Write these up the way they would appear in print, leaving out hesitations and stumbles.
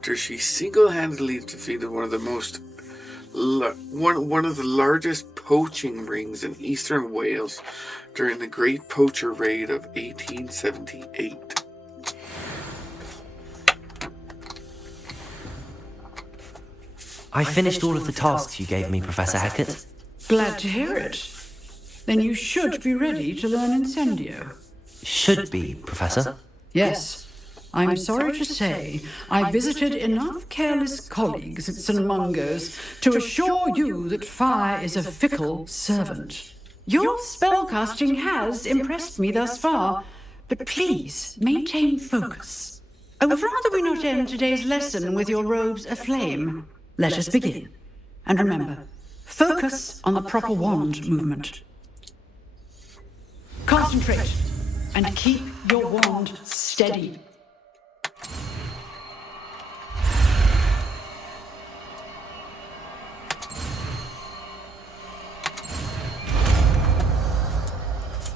after she single-handedly defeated one of the largest poaching rings in eastern Wales during the Great Poacher Raid of 1878. I finished all of the tasks you gave me, Professor Hackett. Glad to hear it. Then you should be ready to learn Incendio. Should be, Professor? Yes. I'm sorry to say I visited enough careless colleagues at St. Mungo's to assure you that fire is a fickle servant. Your spellcasting has impressed me thus far, but please maintain focus. I would rather we not end today's lesson with your robes aflame. Let us begin. And remember, focus on the proper wand movement. Concentrate and keep your wand steady.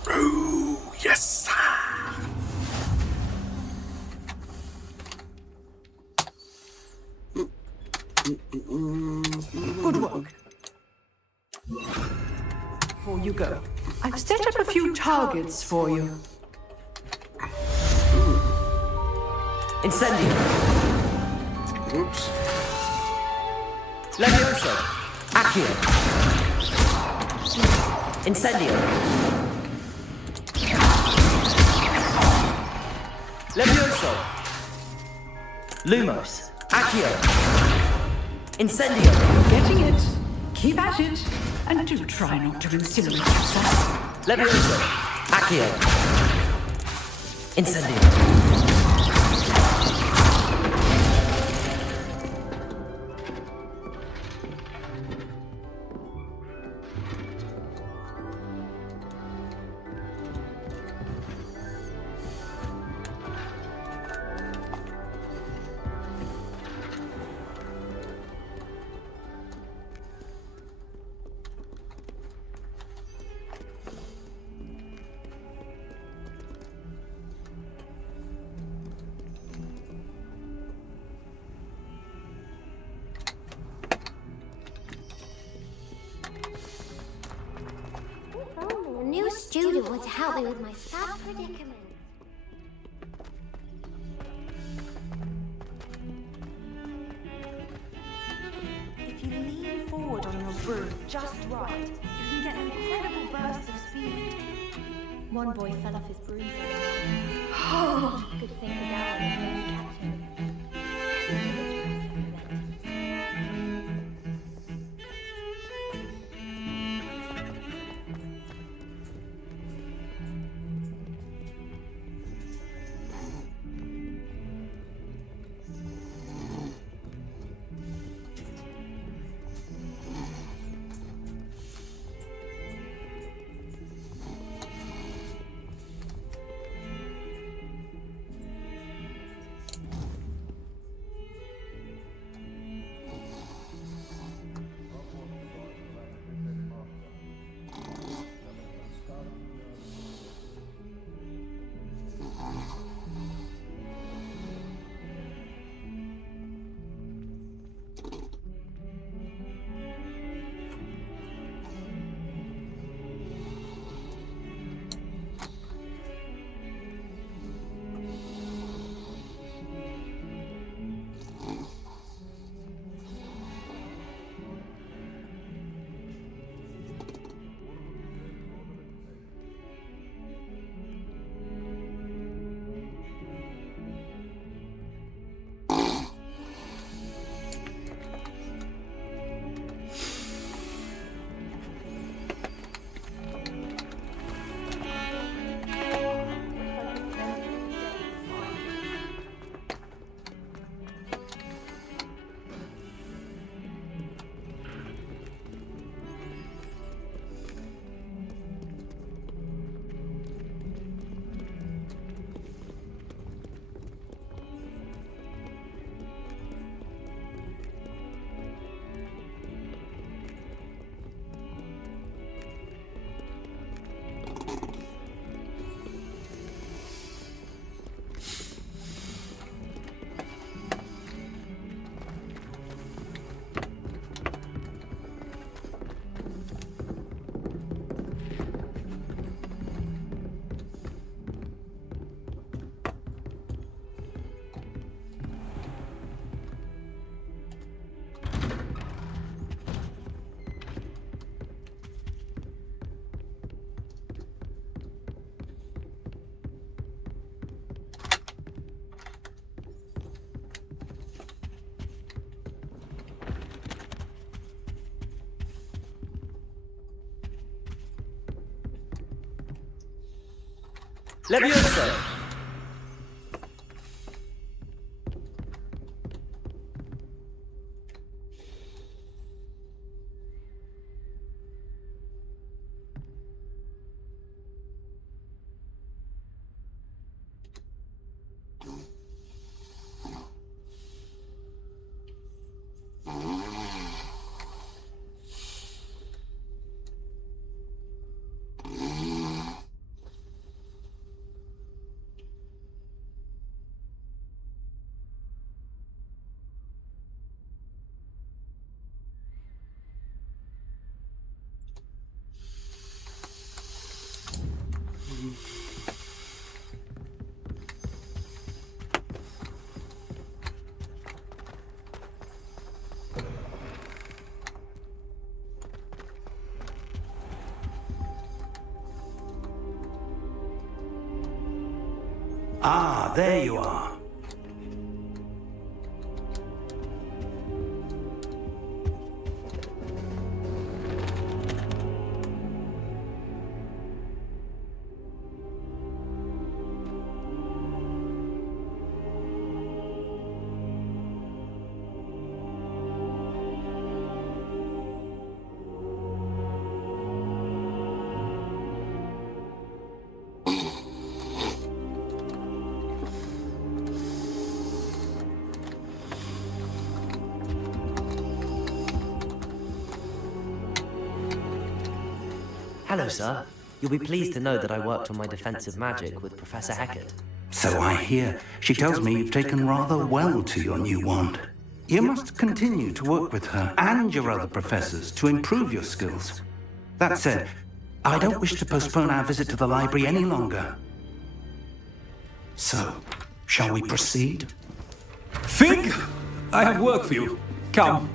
Oh, yes! Good work. Before you go, I've set up a few targets for you. Incendio. Oops. Levioso. Accio. Incendio. Levioso. Lumos. Accio. Incendio. Getting it. Keep at it. And do try not to incinerate yourself. Levioso. Accio. Incendio. A new student would help me with my sad predicament. If you lean forward on your broom just right, you can get an incredible burst of speed. One boy fell off his broom. Good thing the dad didn't catch him. Levioso! Ah, there you are. Hello, sir. You'll be pleased to know that I worked on my defensive magic with Professor Hackett. So I hear. She tells me you've taken rather well to your new wand. You must continue to work with her and your other professors to improve your skills. That said, I don't wish to postpone our visit to the library any longer. So, shall we proceed? Fig! I have work for you. Come.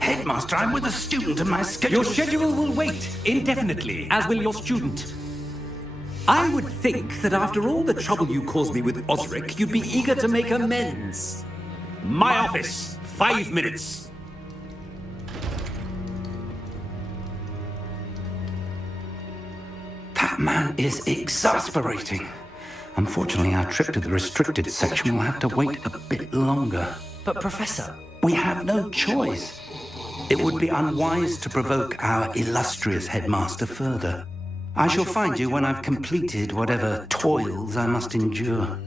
Headmaster, I'm with a student and my schedule... Your schedule will wait indefinitely, as will your student. I would think that after all the trouble you caused me with Osric, you'd be eager to make amends. My office, 5 minutes. That man is exasperating. Unfortunately, our trip to the restricted section will have to wait a bit longer. But, Professor... We have no choice. It would be unwise to provoke our illustrious headmaster further. I shall find you when I've completed whatever toils I must endure.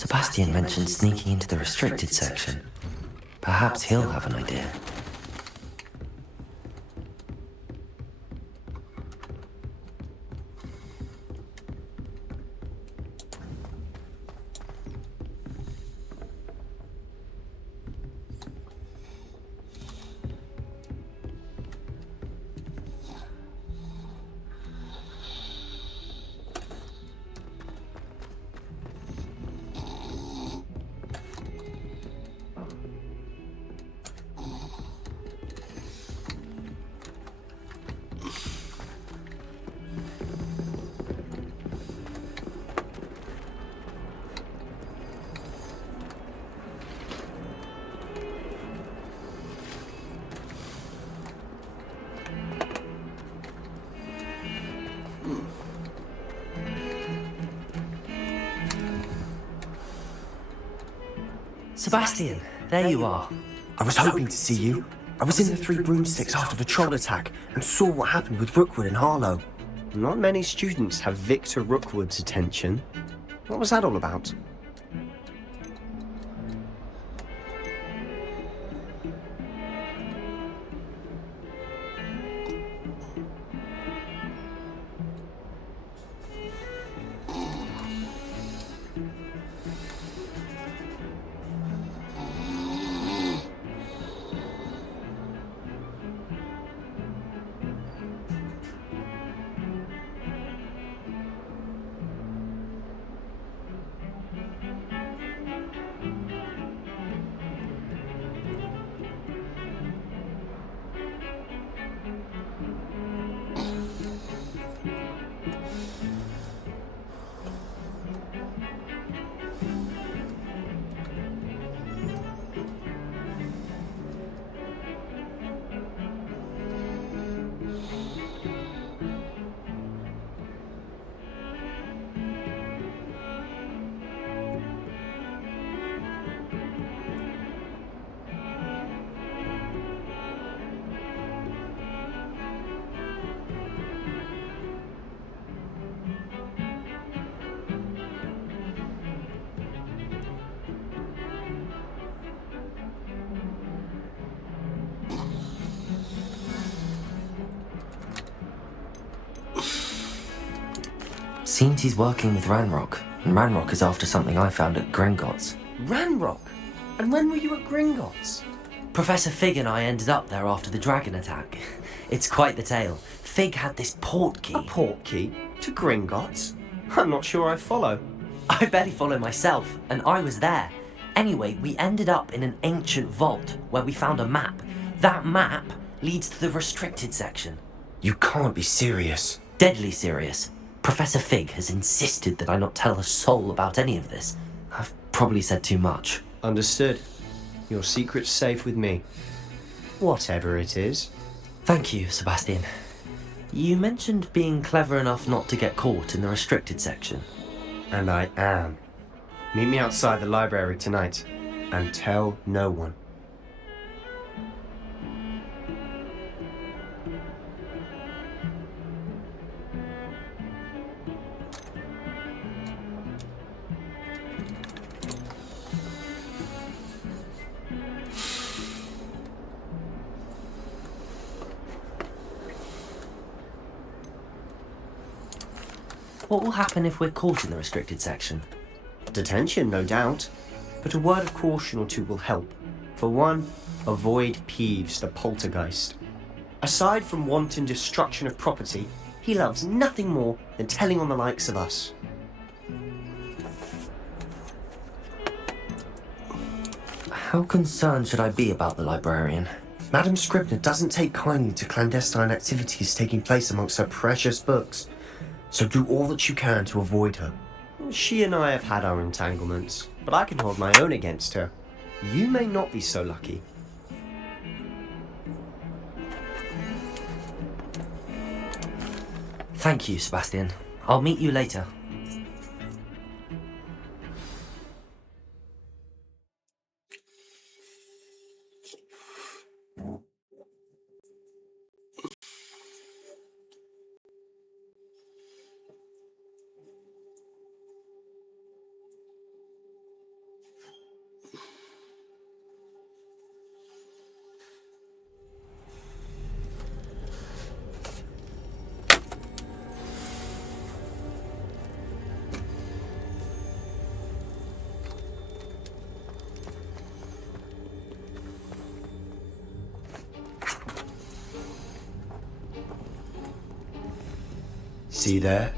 Sebastian mentioned sneaking into the restricted section. Perhaps he'll have an idea. Sebastian, there you are. I was hoping to see you. I was in the Three Broomsticks after the troll attack and saw what happened with Rookwood and Harlow. Not many students have Victor Rookwood's attention. What was that all about? Seems he's working with Ranrock, and Ranrock is after something I found at Gringotts. Ranrock? And when were you at Gringotts? Professor Fig and I ended up there after the dragon attack. It's quite the tale. Fig had this port key. A port key? To Gringotts? I'm not sure I follow. I barely follow myself, and I was there. Anyway, we ended up in an ancient vault where we found a map. That map leads to the restricted section. You can't be serious. Deadly serious. Professor Fig has insisted that I not tell a soul about any of this. I've probably said too much. Understood. Your secret's safe with me. Whatever it is. Thank you, Sebastian. You mentioned being clever enough not to get caught in the restricted section. And I am. Meet me outside the library tonight, and tell no one. What will happen if we're caught in the restricted section? Detention, no doubt. But a word of caution or two will help. For one, avoid Peeves, the poltergeist. Aside from wanton destruction of property, he loves nothing more than telling on the likes of us. How concerned should I be about the librarian? Madam Scribner doesn't take kindly to clandestine activities taking place amongst her precious books. So do all that you can to avoid her. She and I have had our entanglements, but I can hold my own against her. You may not be so lucky. Thank you, Sebastian. I'll meet you later. See there?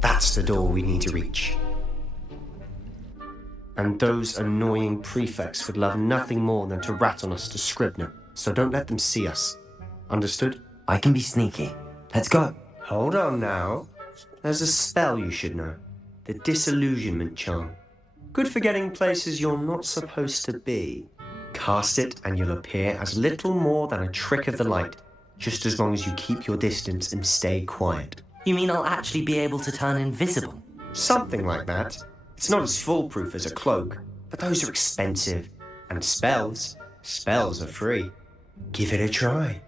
That's the door we need to reach. And those annoying prefects would love nothing more than to rat on us to Scribner, so don't let them see us. Understood? I can be sneaky. Let's go. Hold on now. There's a spell you should know. The Disillusionment Charm. Good for getting places you're not supposed to be. Cast it and you'll appear as little more than a trick of the light, just as long as you keep your distance and stay quiet. You mean I'll actually be able to turn invisible? Something like that. It's not as foolproof as a cloak, but those are expensive. And spells are free. Give it a try.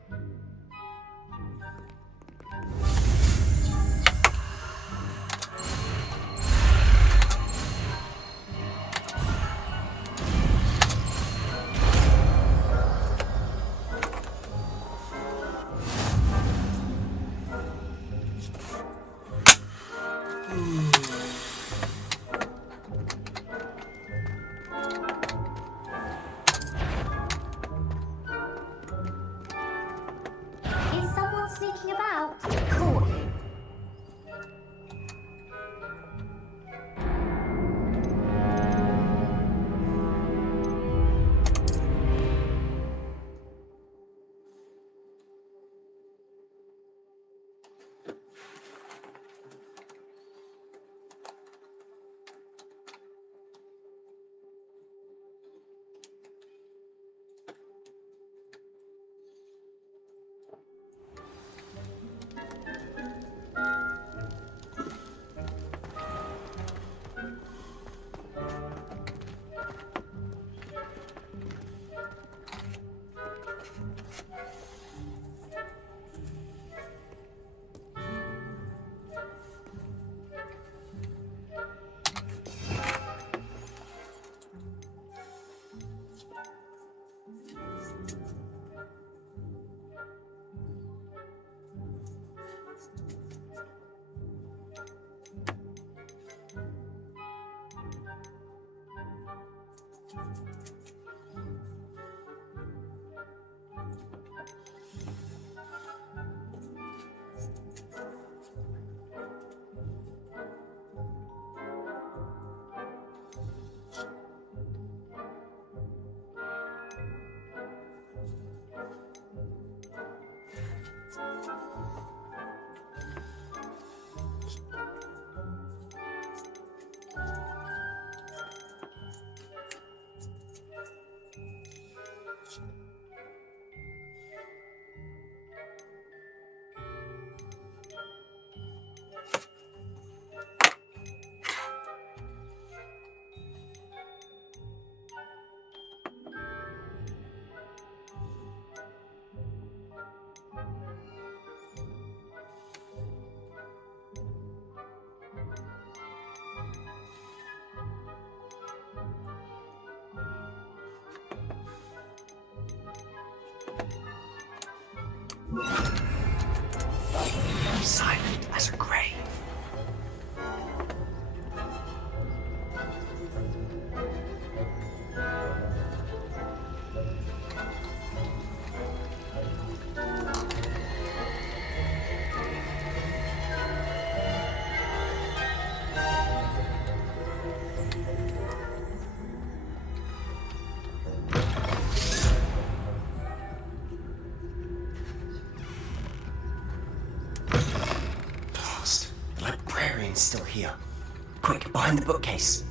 Is someone sneaking about? Caught you. Silent as a grave. The librarian's still here. Quick, behind the bookcase.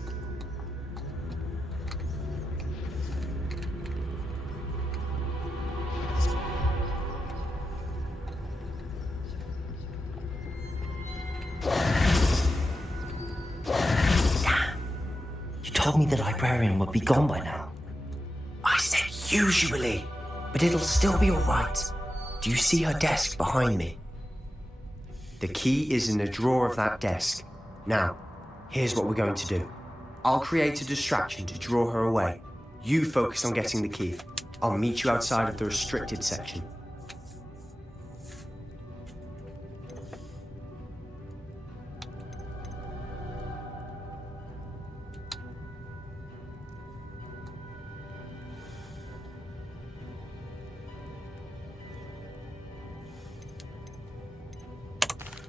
Damn. You told me the librarian would be gone by now. I said usually, but it'll still be alright. Do you see her desk behind me? The key is in the drawer of that desk. Now, here's what we're going to do. I'll create a distraction to draw her away. You focus on getting the key. I'll meet you outside of the restricted section.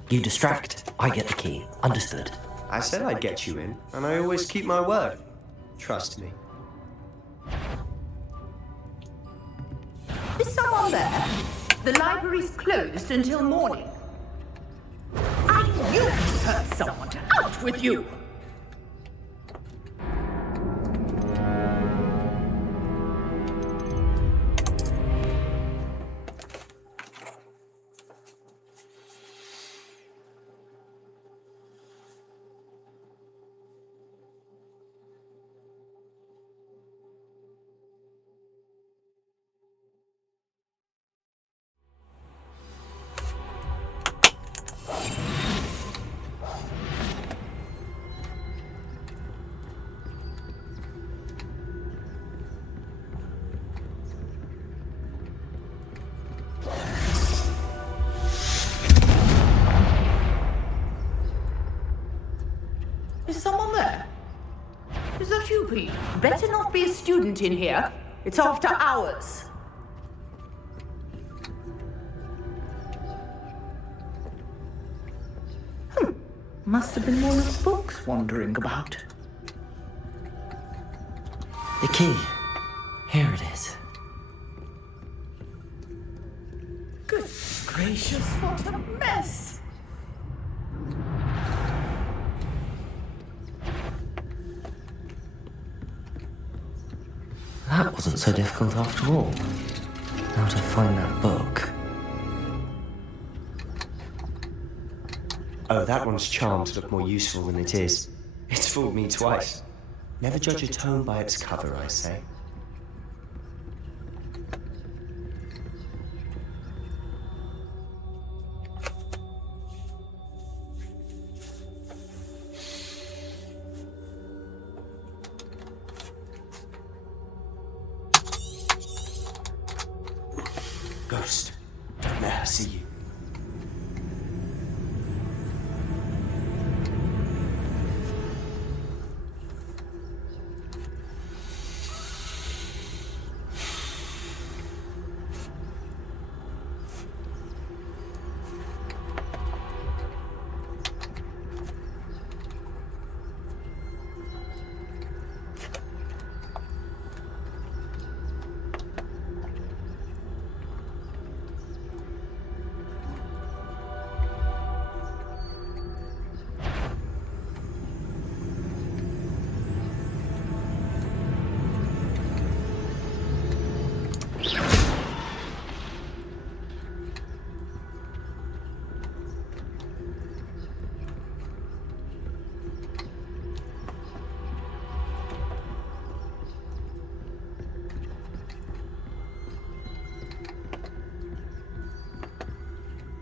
You distract, I get the key. Understood. I said I'd get you in, and I always keep my word. Trust me. Is someone there? The library's closed until morning. I knew you heard someone. Out with you! Is someone there? Is that you, Pete? Better not be a student in here. It's after hours. Must have been one of the books wandering about. The key. Here it is. Good gracious, what a mess! That wasn't so difficult after all. Now to find that book. Oh, that one's charmed to look more useful than it is. It's fooled me twice. Never judge a tome by its cover, I say. Ghost, don't let her see you.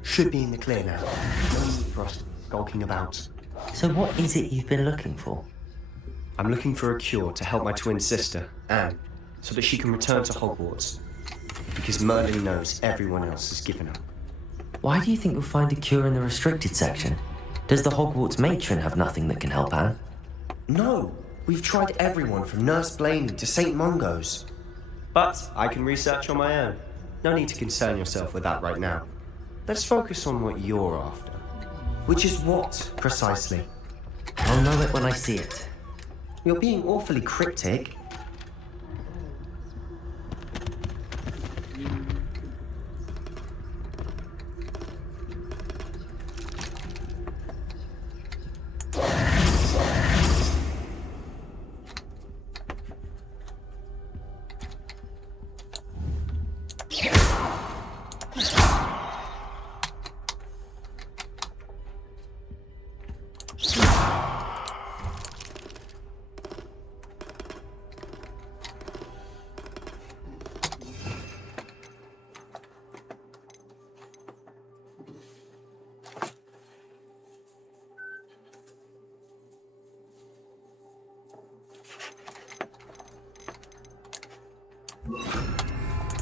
Should be in the clear now. No need for us skulking about. So what is it you've been looking for? I'm looking for a cure to help my twin sister, Anne, so that she can return to Hogwarts. Because Merlin knows everyone else has given up. Why do you think you'll find a cure in the restricted section? Does the Hogwarts matron have nothing that can help Anne? No! We've tried everyone from Nurse Blaney to St. Mungo's. But I can research on my own. No need to concern yourself with that right now. Let's focus on what you're after. Which is what, precisely? I'll know it when I see it. You're being awfully cryptic.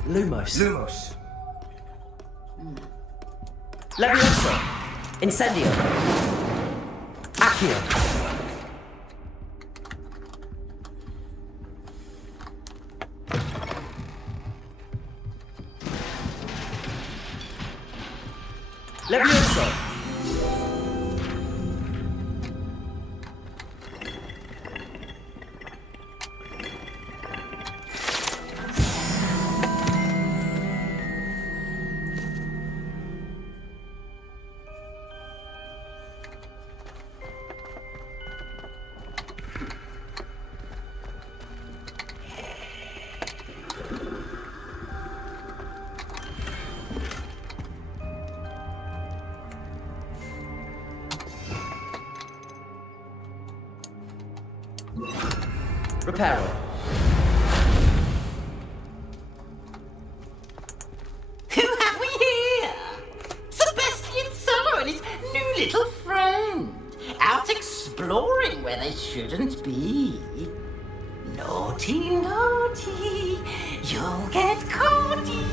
Lumos. Levioso. Incendio. Accio. Levioso. Reparo. Who have we here? Sebastian Summer and his new little friend. Out exploring where they shouldn't be. Naughty, naughty. You'll get caughty.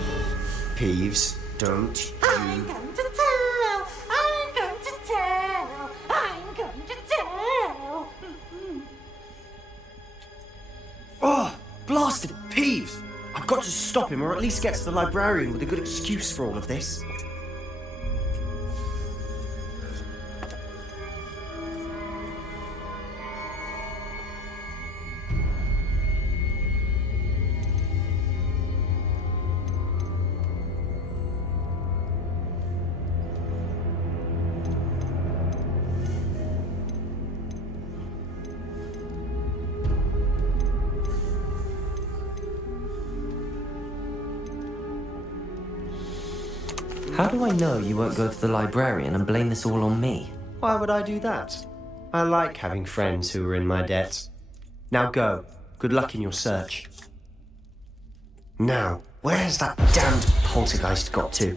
Peeves, don't I'm going to tell. I'm going to tell. I'm going to tell. Oh, blasted Peeves! I've got to stop him, or at least get to the librarian with a good excuse for all of this. How do I know you won't go to the librarian and blame this all on me? Why would I do that? I like having friends who are in my debt. Now go. Good luck in your search. Now, where's that damned poltergeist got to?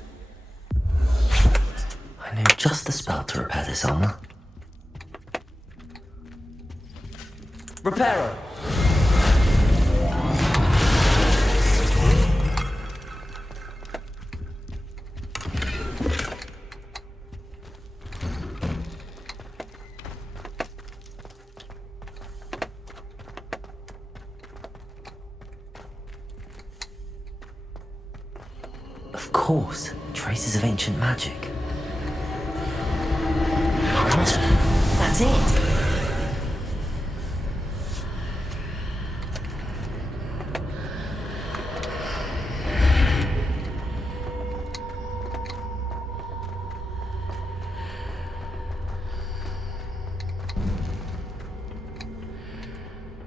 I know just the spell to repair this armor. Reparo! Of course, traces of ancient magic. That's it!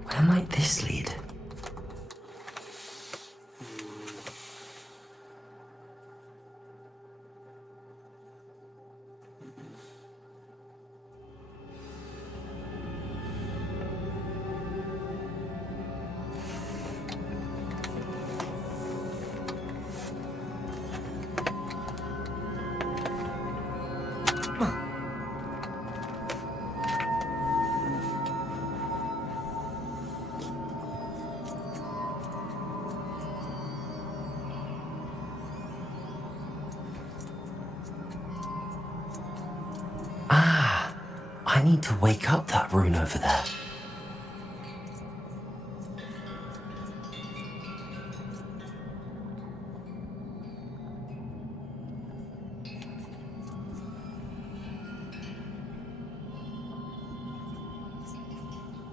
Where might this lead? I need to wake up that rune over there.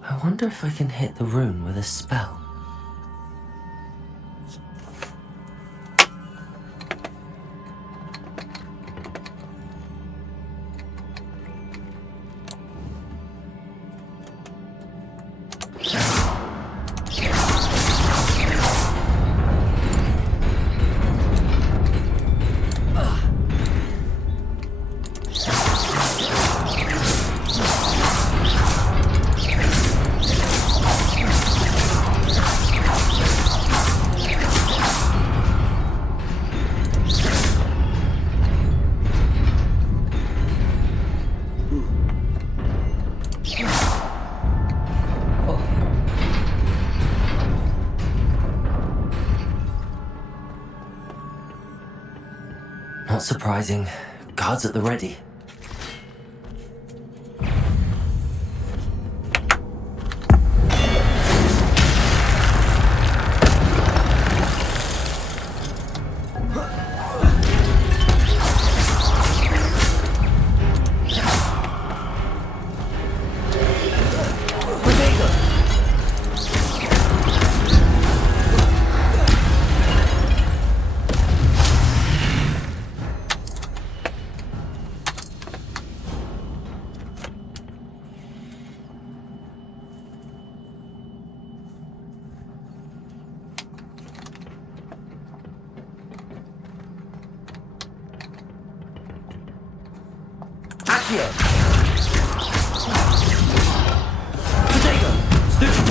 I wonder if I can hit the rune with a spell. Not surprising. Guards at the ready. Accio! Potato! Stupid!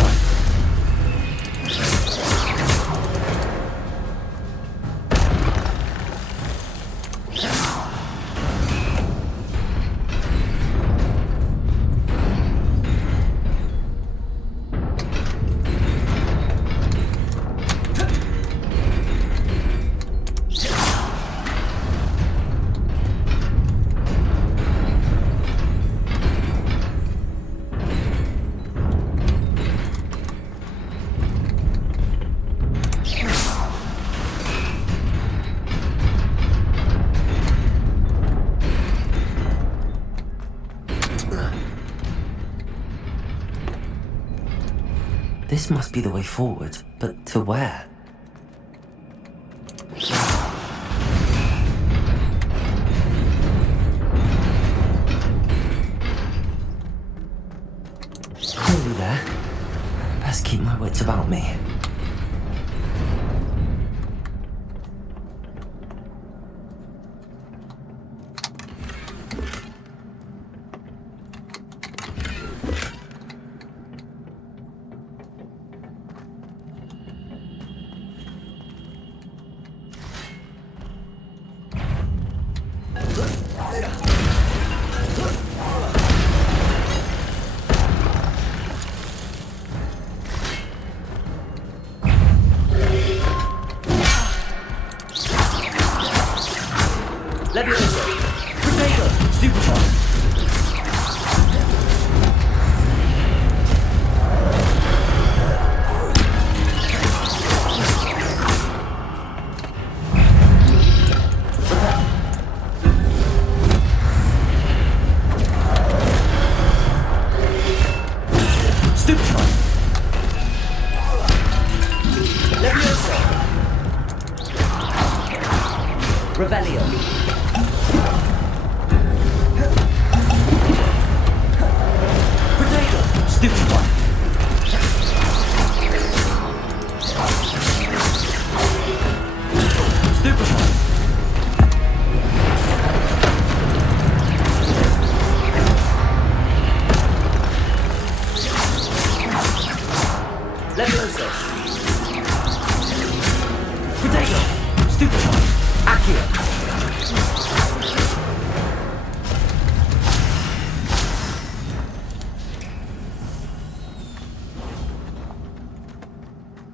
This must be the way forward, but to where? Nearly there. Best keep my wits about me.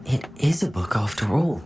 It is a book after all.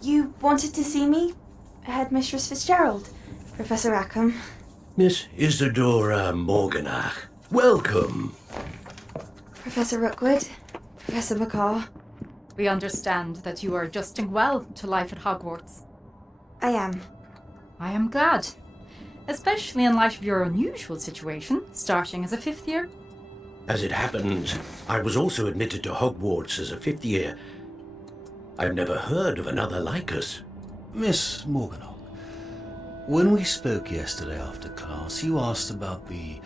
You wanted to see me? Headmistress Fitzgerald, Professor Rackham. Miss Isadora Morganach, welcome. Professor Rookwood, Professor McCaw. We understand that you are adjusting well to life at Hogwarts. I am. I am glad. Especially in light of your unusual situation, starting as a 5th year. As it happens, I was also admitted to Hogwarts as a 5th year. I've never heard of another like us. Miss Morganach, when we spoke yesterday after class, you asked about the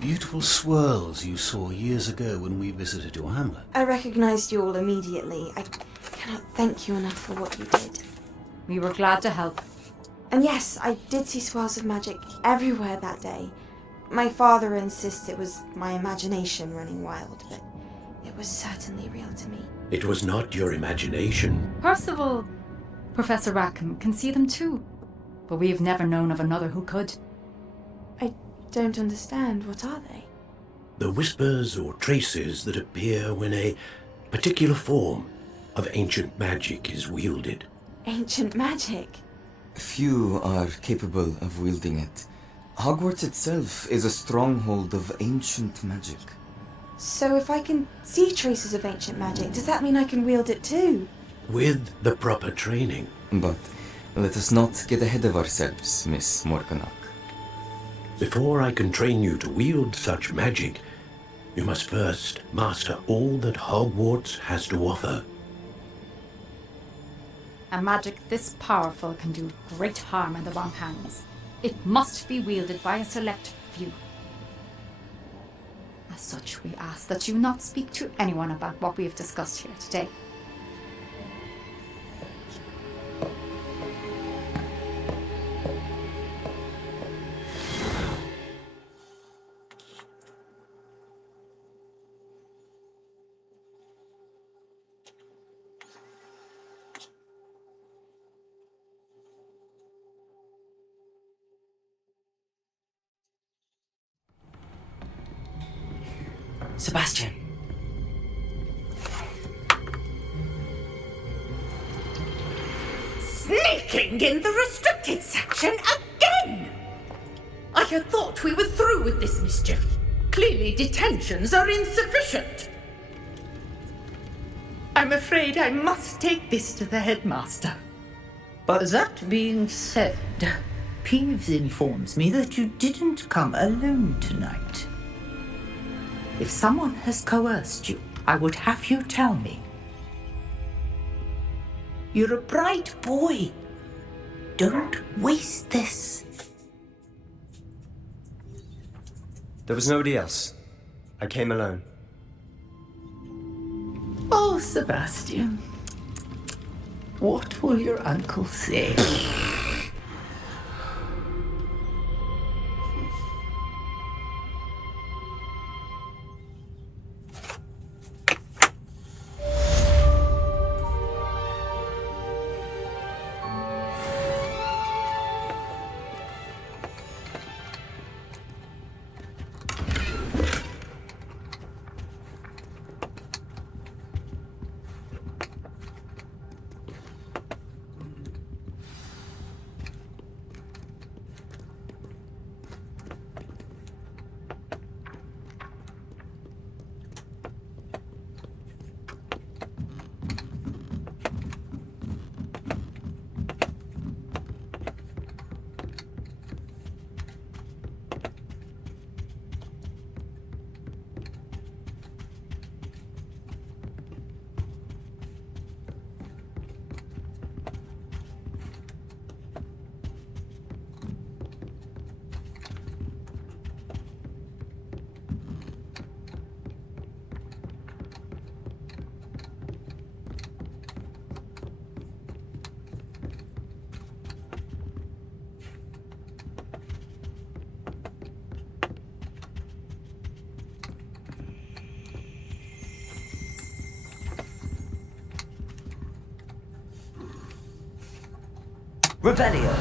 Beautiful swirls you saw years ago when we visited your hamlet. I recognized you all immediately. I cannot thank you enough for what you did. We were glad to help. And yes, I did see swirls of magic everywhere that day. My father insists it was my imagination running wild, but it was certainly real to me. It was not your imagination. Percival, Professor Rackham can see them too. But we've never known of another who could. I don't understand. What are they? The whispers or traces that appear when a particular form of ancient magic is wielded. Ancient magic? Few are capable of wielding it. Hogwarts itself is a stronghold of ancient magic. So if I can see traces of ancient magic, does that mean I can wield it too? With the proper training. But let us not get ahead of ourselves, Miss Morganach. Before I can train you to wield such magic, you must first master all that Hogwarts has to offer. A magic this powerful can do great harm in the wrong hands. It must be wielded by a select few. As such, we ask that you not speak to anyone about what we have discussed here today. Sebastian. Sneaking in the restricted section again! I had thought we were through with this mischief. Clearly detentions are insufficient. I'm afraid I must take this to the headmaster. But that being said, Peeves informs me that you didn't come alone tonight. If someone has coerced you, I would have you tell me. You're a bright boy. Don't waste this. There was nobody else. I came alone. Oh, Sebastian. What will your uncle say? Revelio.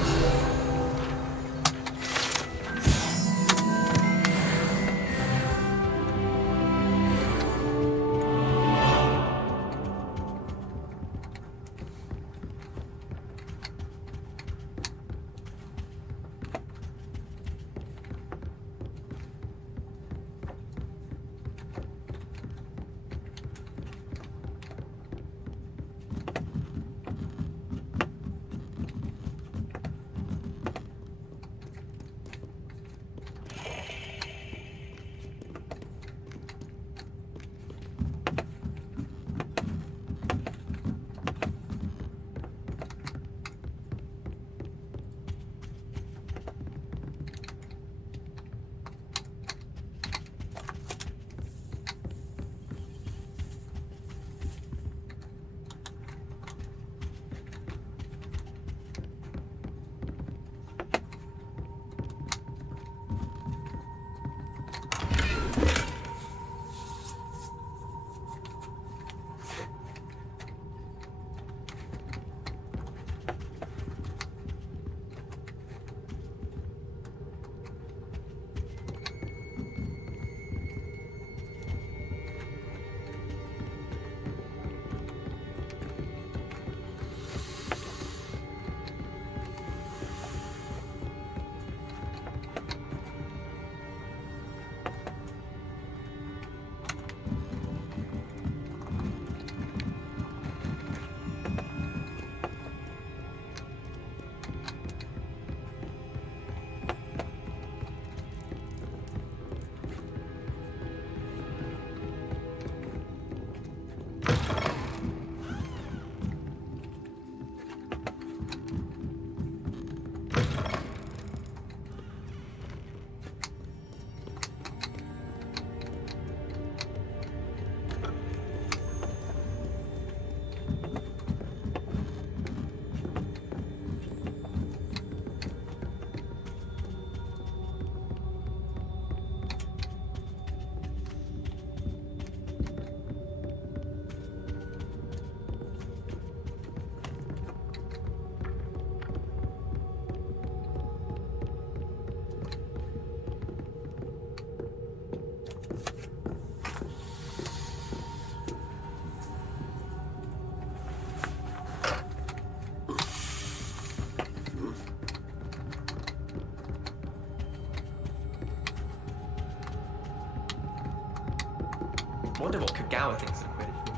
wonder what Kagawa thinks of Quidditch.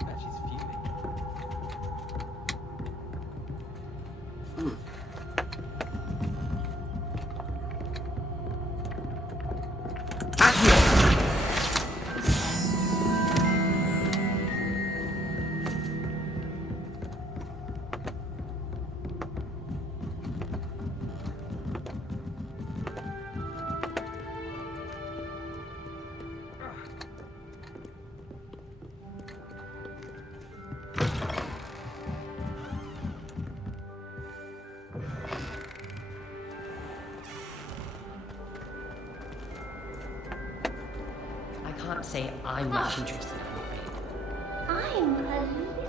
I bet she's fuming. I can't say I'm much interested in it. I'm a little bit.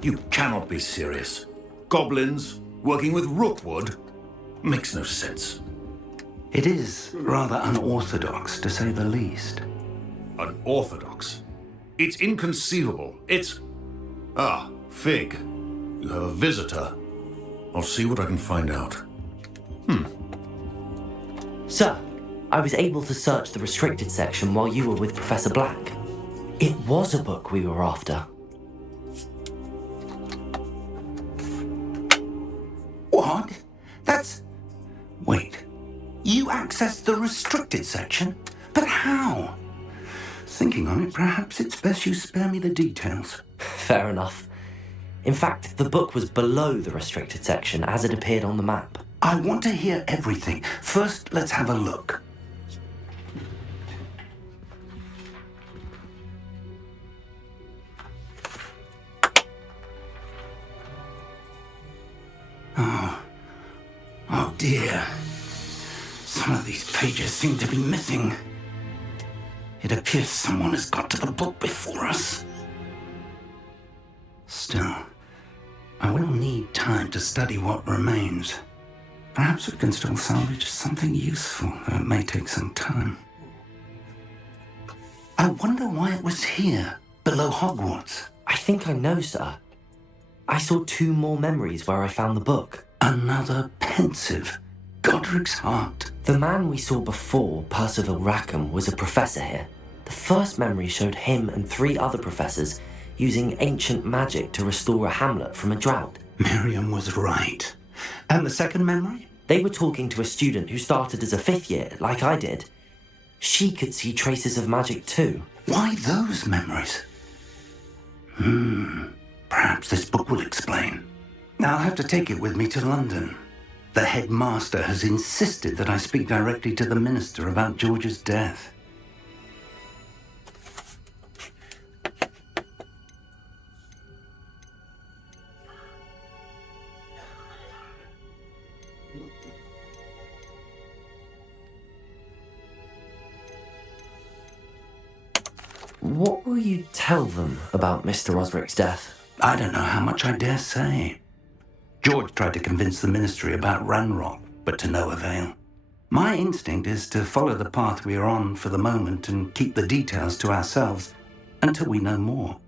You cannot be serious. Goblins working with Rookwood? Makes no sense. It is rather unorthodox, to say the least. Unorthodox? It's inconceivable. It's... Ah, Fig. You have a visitor. I'll see what I can find out. Sir, I was able to search the restricted section while you were with Professor Black. It was a book we were after. What? That's... Wait. You accessed the restricted section? But how? Thinking on it, perhaps it's best you spare me the details. Fair enough. In fact, the book was below the restricted section as it appeared on the map. I want to hear everything. First, let's have a look. these pages seem to be missing. It appears someone has got to the book before us. Still, I will need time to study what remains. Perhaps we can still salvage something useful, though it may take some time. I wonder why it was here, below Hogwarts. I think I know, sir. I saw 2 more memories where I found the book. Another pensive, Godric's heart. The man we saw before, Percival Rackham, was a professor here. The first memory showed him and 3 other professors using ancient magic to restore a hamlet from a drought. Miriam was right. And the second memory? They were talking to a student who started as a 5th year, like I did. She could see traces of magic too. Why those memories? Perhaps this book will explain. I'll have to take it with me to London. The headmaster has insisted that I speak directly to the minister about George's death. What will you tell them about Mr. Osric's death? I don't know how much I dare say. George tried to convince the ministry about Ranrock, but to no avail. My instinct is to follow the path we are on for the moment and keep the details to ourselves until we know more.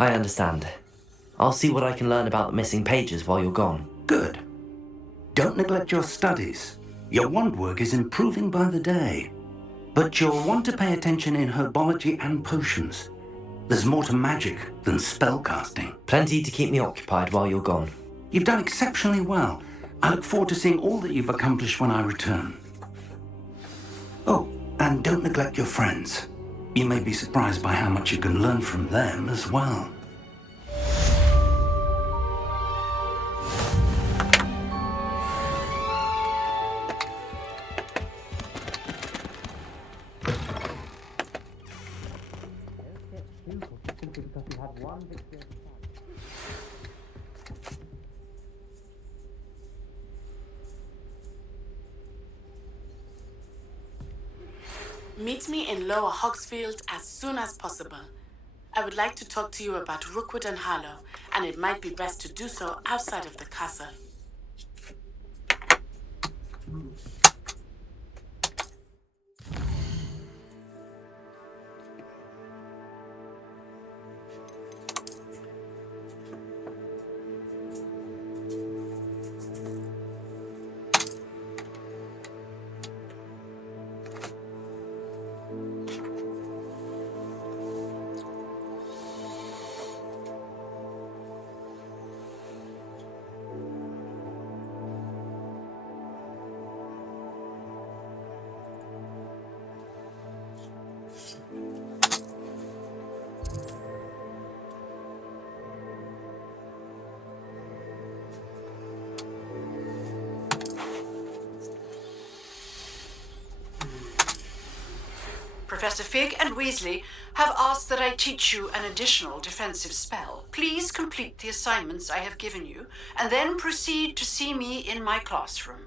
I understand. I'll see what I can learn about the missing pages while you're gone. Good. Don't neglect your studies. Your wand work is improving by the day. But you'll want to pay attention in herbology and potions. There's more to magic than spellcasting. Plenty to keep me occupied while you're gone. You've done exceptionally well. I look forward to seeing all that you've accomplished when I return. Oh, and don't neglect your friends. You may be surprised by how much you can learn from them as well. Meet me in Lower Hogsfield as soon as possible. I would like to talk to you about Rookwood and Harlow, and it might be best to do so outside of the castle. Professor Fig and Weasley have asked that I teach you an additional defensive spell. Please complete the assignments I have given you, and then proceed to see me in my classroom.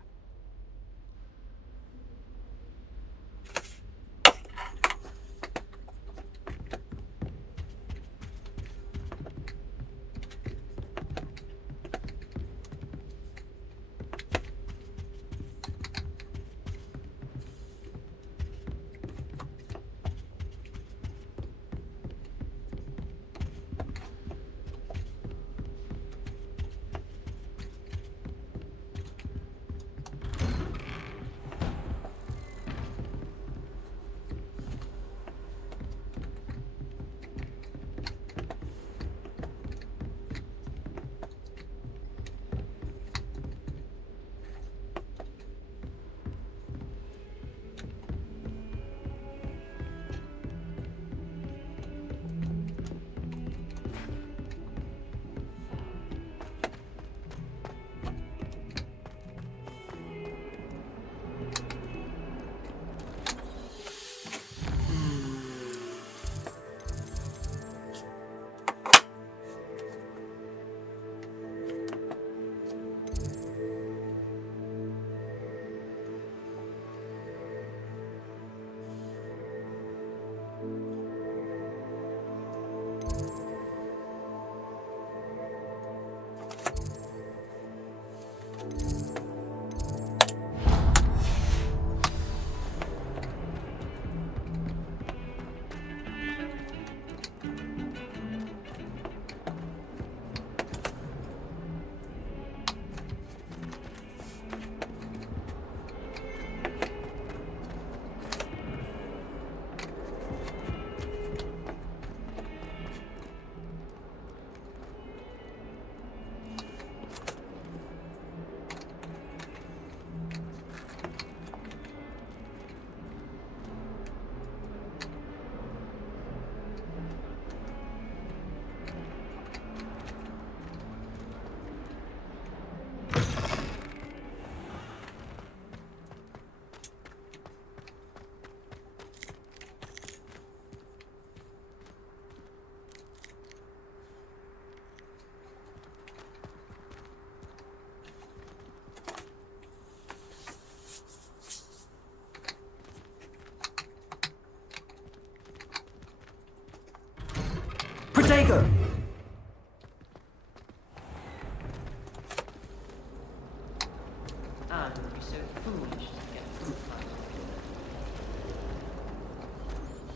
child would be so foolish to get fruit flies.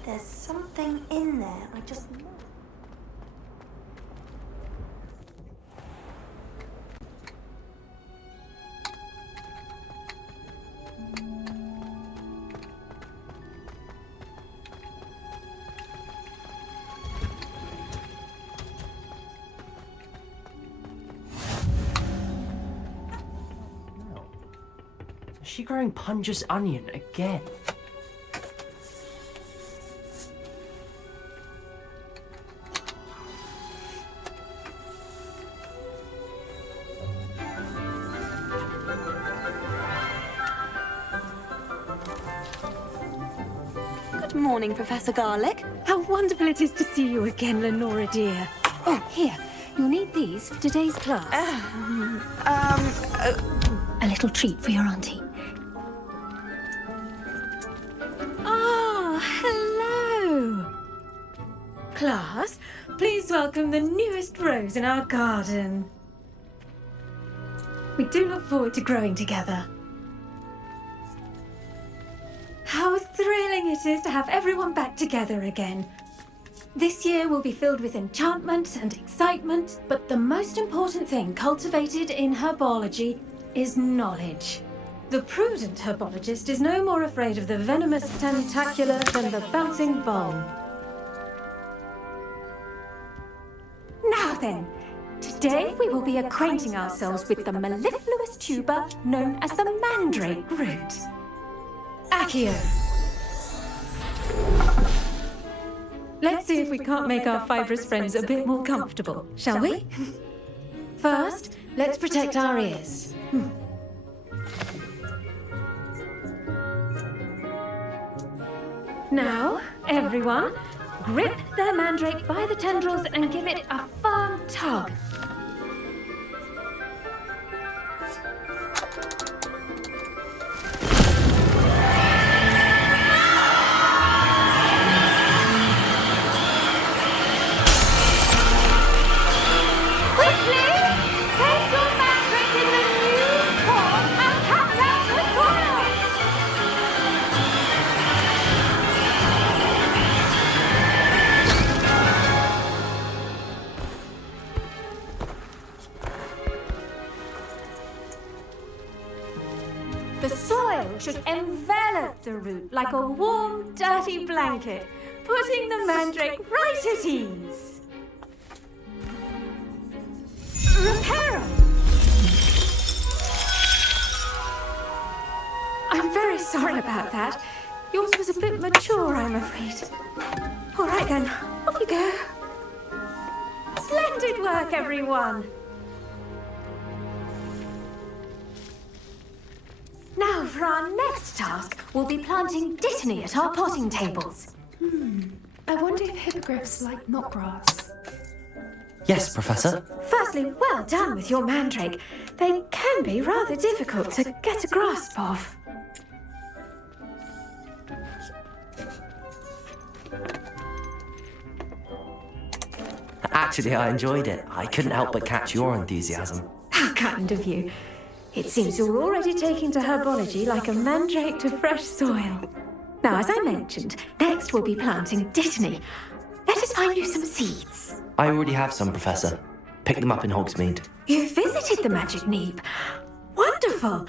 There's something in there. I just know. Is she growing Punja's onion again? Good morning, Professor Garlick. How wonderful it is to see you again, Lenora dear. Oh, here. You'll need these for today's class. A little treat for your auntie. Oh, hello. Class, please welcome the newest rose in our garden. We do look forward to growing together. How thrilling it is to have everyone back together again. This year will be filled with enchantment and excitement, but the most important thing cultivated in herbology is knowledge. The prudent herbologist is no more afraid of the venomous tentacula than the bouncing bulb. Now then, today we will be acquainting ourselves with the mellifluous tuber known as the mandrake root. Accio. Let's see if we can't make our fibrous friends a bit more comfortable, shall we? First, let's protect our ears. Now, everyone, grip their mandrake by the tendrils and give it a firm tug. The soil should envelop the root like a warm, dirty blanket, putting the mandrake right at ease. Reparo! I'm very sorry about that. Yours was a bit mature, I'm afraid. All right then, off you go. Splendid work, everyone. Now, for our next task, we'll be planting dittany at our potting tables. I wonder if hippogriffs like knotgrass. Yes, Professor. Firstly, well done with your mandrake. They can be rather difficult to get a grasp of. Actually, I enjoyed it. I couldn't help but catch your enthusiasm. How kind of you. It seems you're already taking to herbology like a mandrake to fresh soil. Now, as I mentioned, next we'll be planting dittany. Let us find you some seeds. I already have some, Professor. Pick them up in Hogsmeade. You visited the Magic Neep. Wonderful!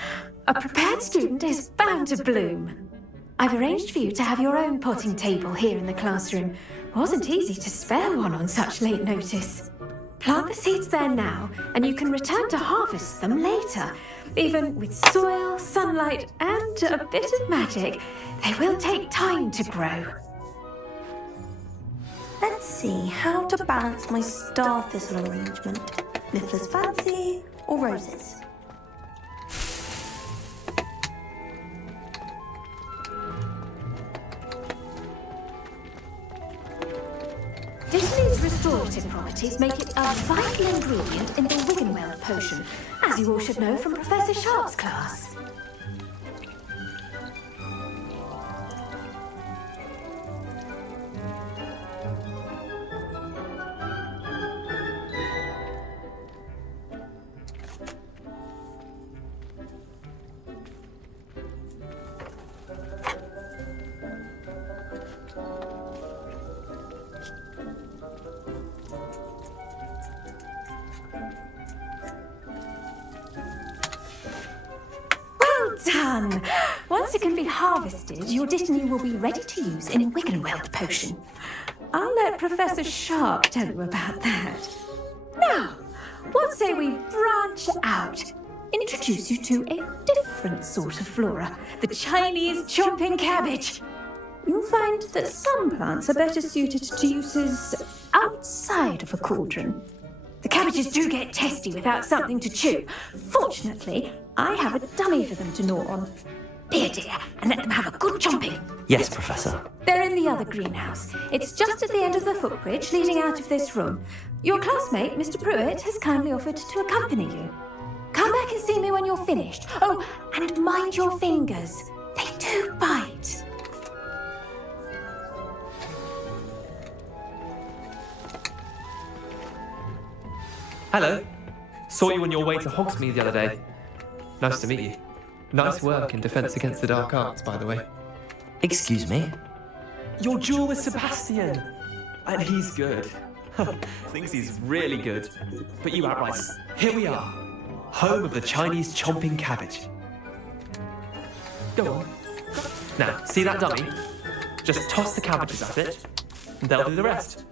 A prepared student is bound to bloom. I've arranged for you to have your own potting table here in the classroom. It wasn't easy to spare one on such late notice. Plant the seeds there now, and you can return to harvest them later. Even with soil, sunlight, and a bit of magic, they will take time to grow. Let's see how to balance my star thistle arrangement. Niffler's fancy or roses? Dittany's restorative properties make it a vital ingredient in the Wiggenweld potion, as you all should know from Professor Sharp's class. Well done! Once it can be harvested, your dittany will be ready to use in Wiggenweld potion. I'll let Professor Sharp tell you about that. Now, what say we branch out? Introduce you to a different sort of flora, the Chinese chomping cabbage. You'll find that some plants are better suited to uses outside of a cauldron. The cabbages do get testy without something to chew. Fortunately, I have a dummy for them to gnaw on. Be a dear and let them have a good chomping. Yes, Professor. They're in the other greenhouse. It's just at the end of the footbridge leading out of this room. Your classmate, Mr. Pruitt, has kindly offered to accompany you. Come back and see me when you're finished. Oh, and mind your fingers. They do bite. Hello. Saw you on your way to Hogsmeade the other day. Nice to meet you. Nice work in Defense Against the Dark Arts, by the way. Excuse me? Your duel with Sebastian! And he's good. Thinks he's really good. But you outright, here we are. Home of the Chinese chomping cabbage. Go on. Now, see that dummy? Just toss the cabbages at it, and they'll do the rest.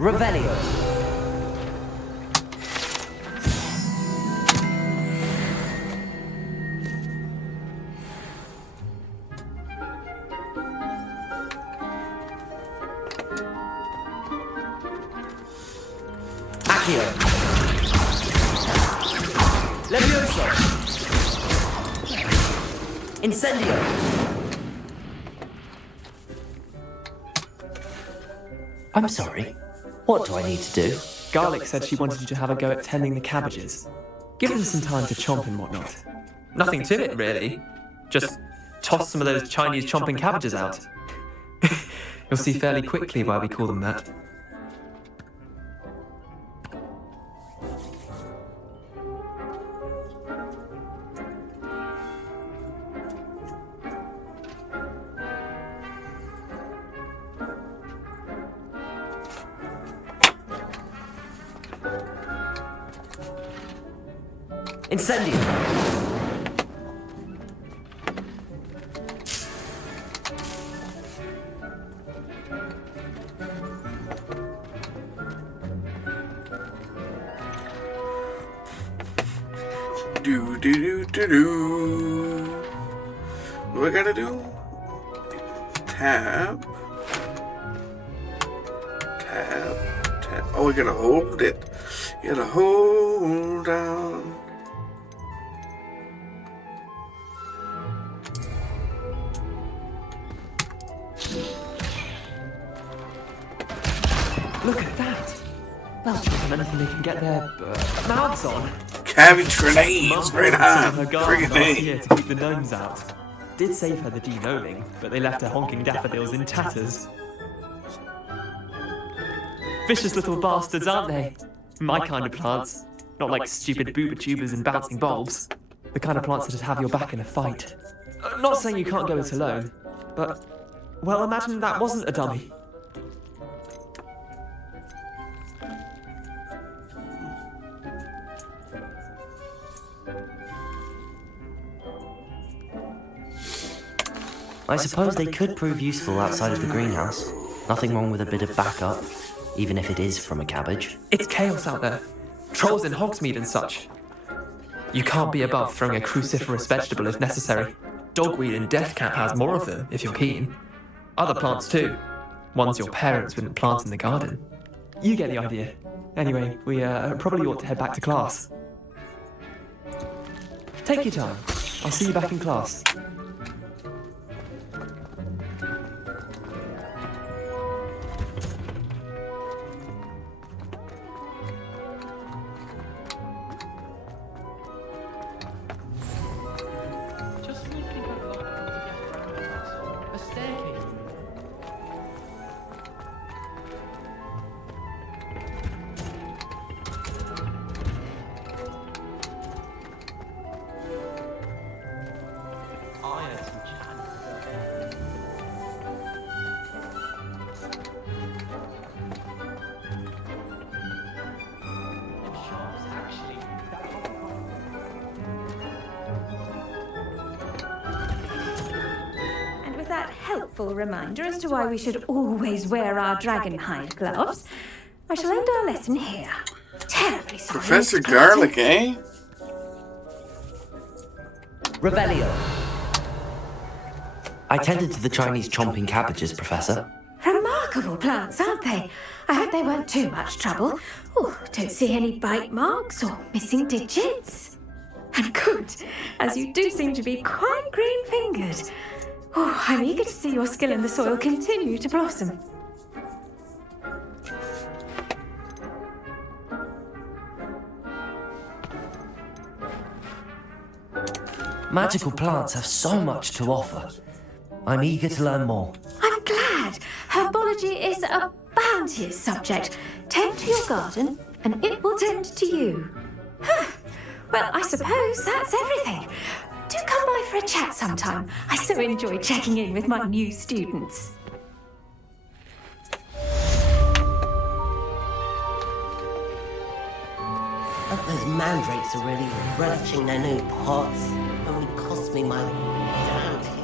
Revelio. Accio. Levioso. Incendio. I'm sorry. What do I need to do? Garlic said she wanted you to have a go at tending the cabbages. Give them some time to chomp and whatnot. Nothing to it, really. Just toss some of those Chinese chomping cabbages out. You'll see fairly quickly why we call them that. Incendio. Do. What do I gotta do? Tab. Oh, I gotta hold it. You gotta hold down. Look at that! That's just anything they can get their mouths on. Cabbage grenades, right on. Friggin' last year to keep the gnomes out. Did save her the de-gnoming, but they left her honking daffodils in tatters. Vicious little bastards, aren't they? My kind of plants. Not like stupid booba tubers and bouncing bulbs. The kind of plants that'd have your back in a fight. Not saying you can't go it alone, but... well, imagine that wasn't a dummy. I suppose they could prove useful outside of the greenhouse. Nothing wrong with a bit of backup, even if it is from a cabbage. It's chaos out there. Trolls in Hogsmeade and such. You can't be above throwing a cruciferous vegetable if necessary. Dogweed and deathcap has more of them, if you're keen. Other plants too. Ones your parents wouldn't plant in the garden. You get the idea. Anyway, we probably ought to head back to class. Take your time. I'll see you back in class. helpful reminder as to why we should always wear our dragonhide gloves, I shall end our lesson here. Terribly sorry, Professor Mr. Garlic, Clancy. eh? Revelio. I tended to the Chinese chomping cabbages, Professor. Remarkable plants, aren't they? I hope they weren't too much trouble. Oh, don't see any bite marks or missing digits. And good, as you do seem to be quite green-fingered. Oh, I'm eager to see your skill in the soil continue to blossom. Magical plants have so much to offer. I'm eager to learn more. I'm glad. Herbology is a bounteous subject. Tend to your garden, and it will tend to you. Well, I suppose that's everything. Do come by for a chat sometime. I so enjoy checking in with my new students. But those mandrakes are really relishing their new pots. Only cost me my damned hearing.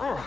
Oh.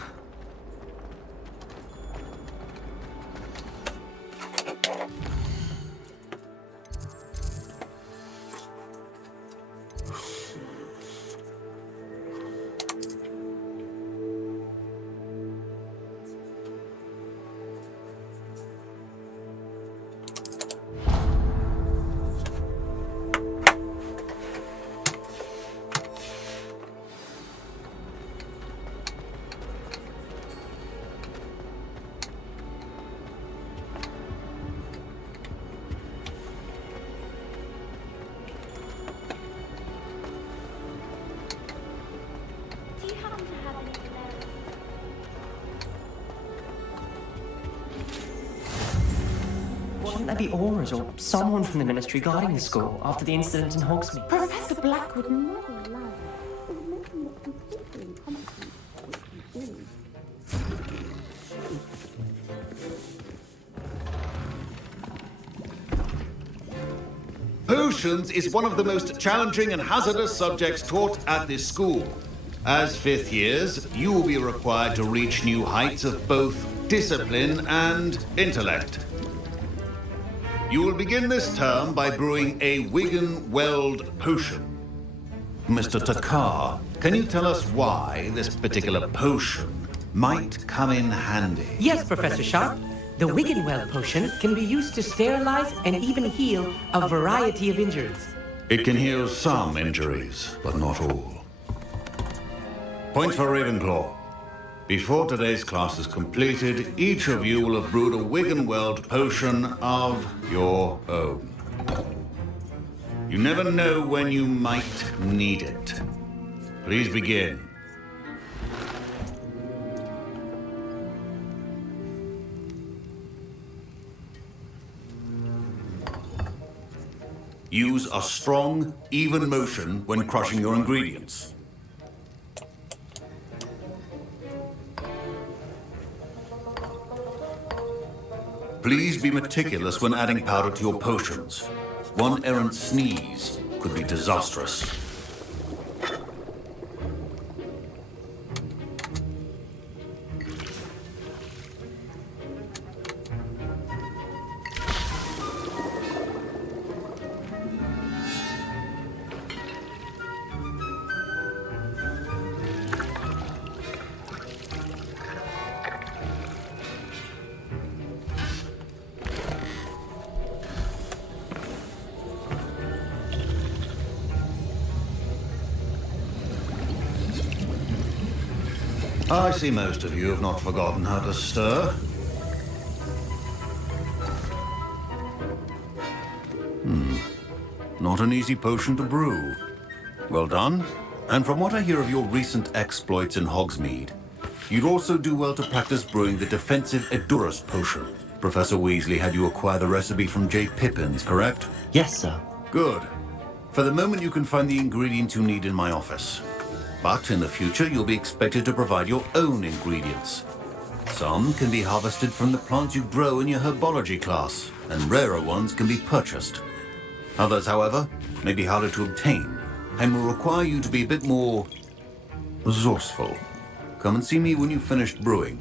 Do you happen to have anything there? Shouldn't there be auras or someone from the ministry guarding the school after the incident in Hogsmeade? Professor Black would never allow it. It would make him look completely incompetent, which he is. Potions is one of the most challenging and hazardous subjects taught at this school. As fifth years, you will be required to reach new heights of both discipline and intellect. You will begin this term by brewing a Wigan-Weld potion. Mr. Takar, can you tell us why this particular potion might come in handy? Yes, Professor Sharp. The Wigan-Well potion can be used to sterilize and even heal a variety of injuries. It can heal some injuries, but not all. Point for Ravenclaw. Before today's class is completed, each of you will have brewed a Wigan-Weld potion of your own. You never know when you might need it. Please begin. Use a strong, even motion when crushing your ingredients. Please be meticulous when adding powder to your potions. One errant sneeze could be disastrous. I see most of you have not forgotten how to stir. Not an easy potion to brew. Well done. And from what I hear of your recent exploits in Hogsmeade, you'd also do well to practice brewing the defensive Edurus potion. Professor Weasley had you acquire the recipe from J. Pippins, correct? Yes, sir. Good. For the moment, you can find the ingredients you need in my office. But in the future, you'll be expected to provide your own ingredients. Some can be harvested from the plants you grow in your herbology class, and rarer ones can be purchased. Others, however, may be harder to obtain, and will require you to be a bit more resourceful. Come and see me when you've finished brewing,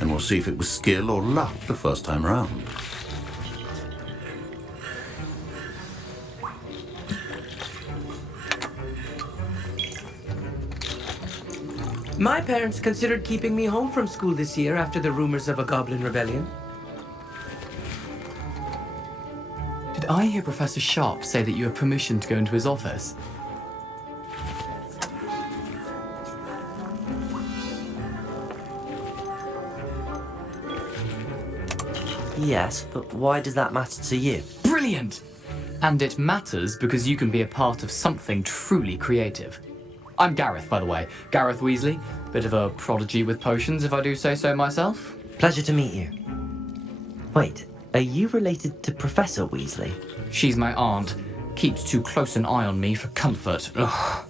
and we'll see if it was skill or luck the first time round. My parents considered keeping me home from school this year after the rumors of a goblin rebellion. Did I hear Professor Sharp say that you have permission to go into his office? Yes, but why does that matter to you? Brilliant! And it matters because you can be a part of something truly creative. I'm Gareth, by the way. Gareth Weasley. Bit of a prodigy with potions, if I do say so myself. Pleasure to meet you. Wait, are you related to Professor Weasley? She's my aunt. Keeps too close an eye on me for comfort. Ugh.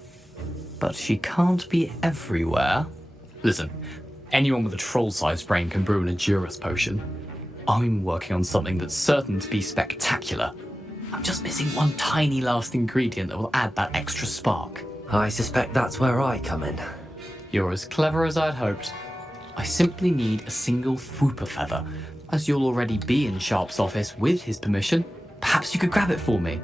But she can't be everywhere. Listen, anyone with a troll-sized brain can brew an Edurus potion. I'm working on something that's certain to be spectacular. I'm just missing one tiny last ingredient that will add that extra spark. I suspect that's where I come in. You're as clever as I'd hoped. I simply need a single Fwooper feather. As you'll already be in Sharp's office with his permission, perhaps you could grab it for me.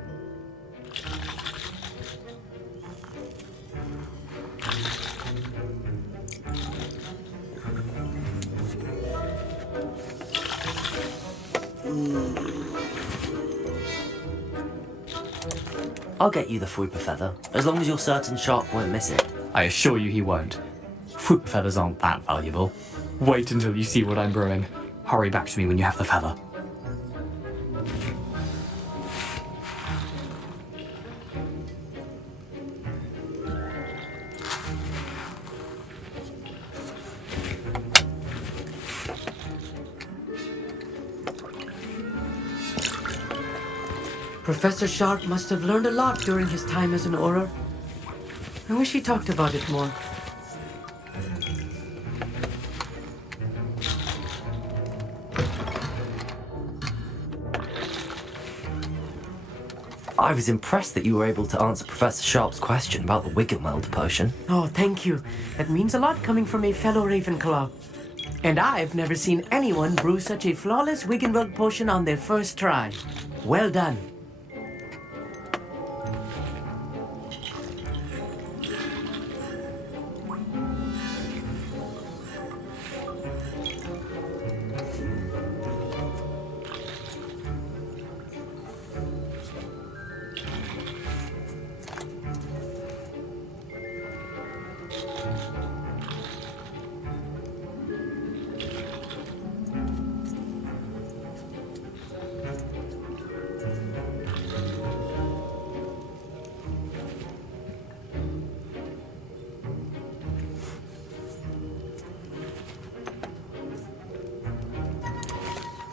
I'll get you the Fwooper feather, as long as you're certain Sharp won't miss it. I assure you he won't. Fwooper feathers aren't that valuable. Wait until you see what I'm brewing. Hurry back to me when you have the feather. Professor Sharp must have learned a lot during his time as an Auror. I wish he talked about it more. I was impressed that you were able to answer Professor Sharp's question about the Wiggenweld potion. Oh, thank you. That means a lot coming from a fellow Ravenclaw. And I've never seen anyone brew such a flawless Wiggenweld potion on their first try. Well done.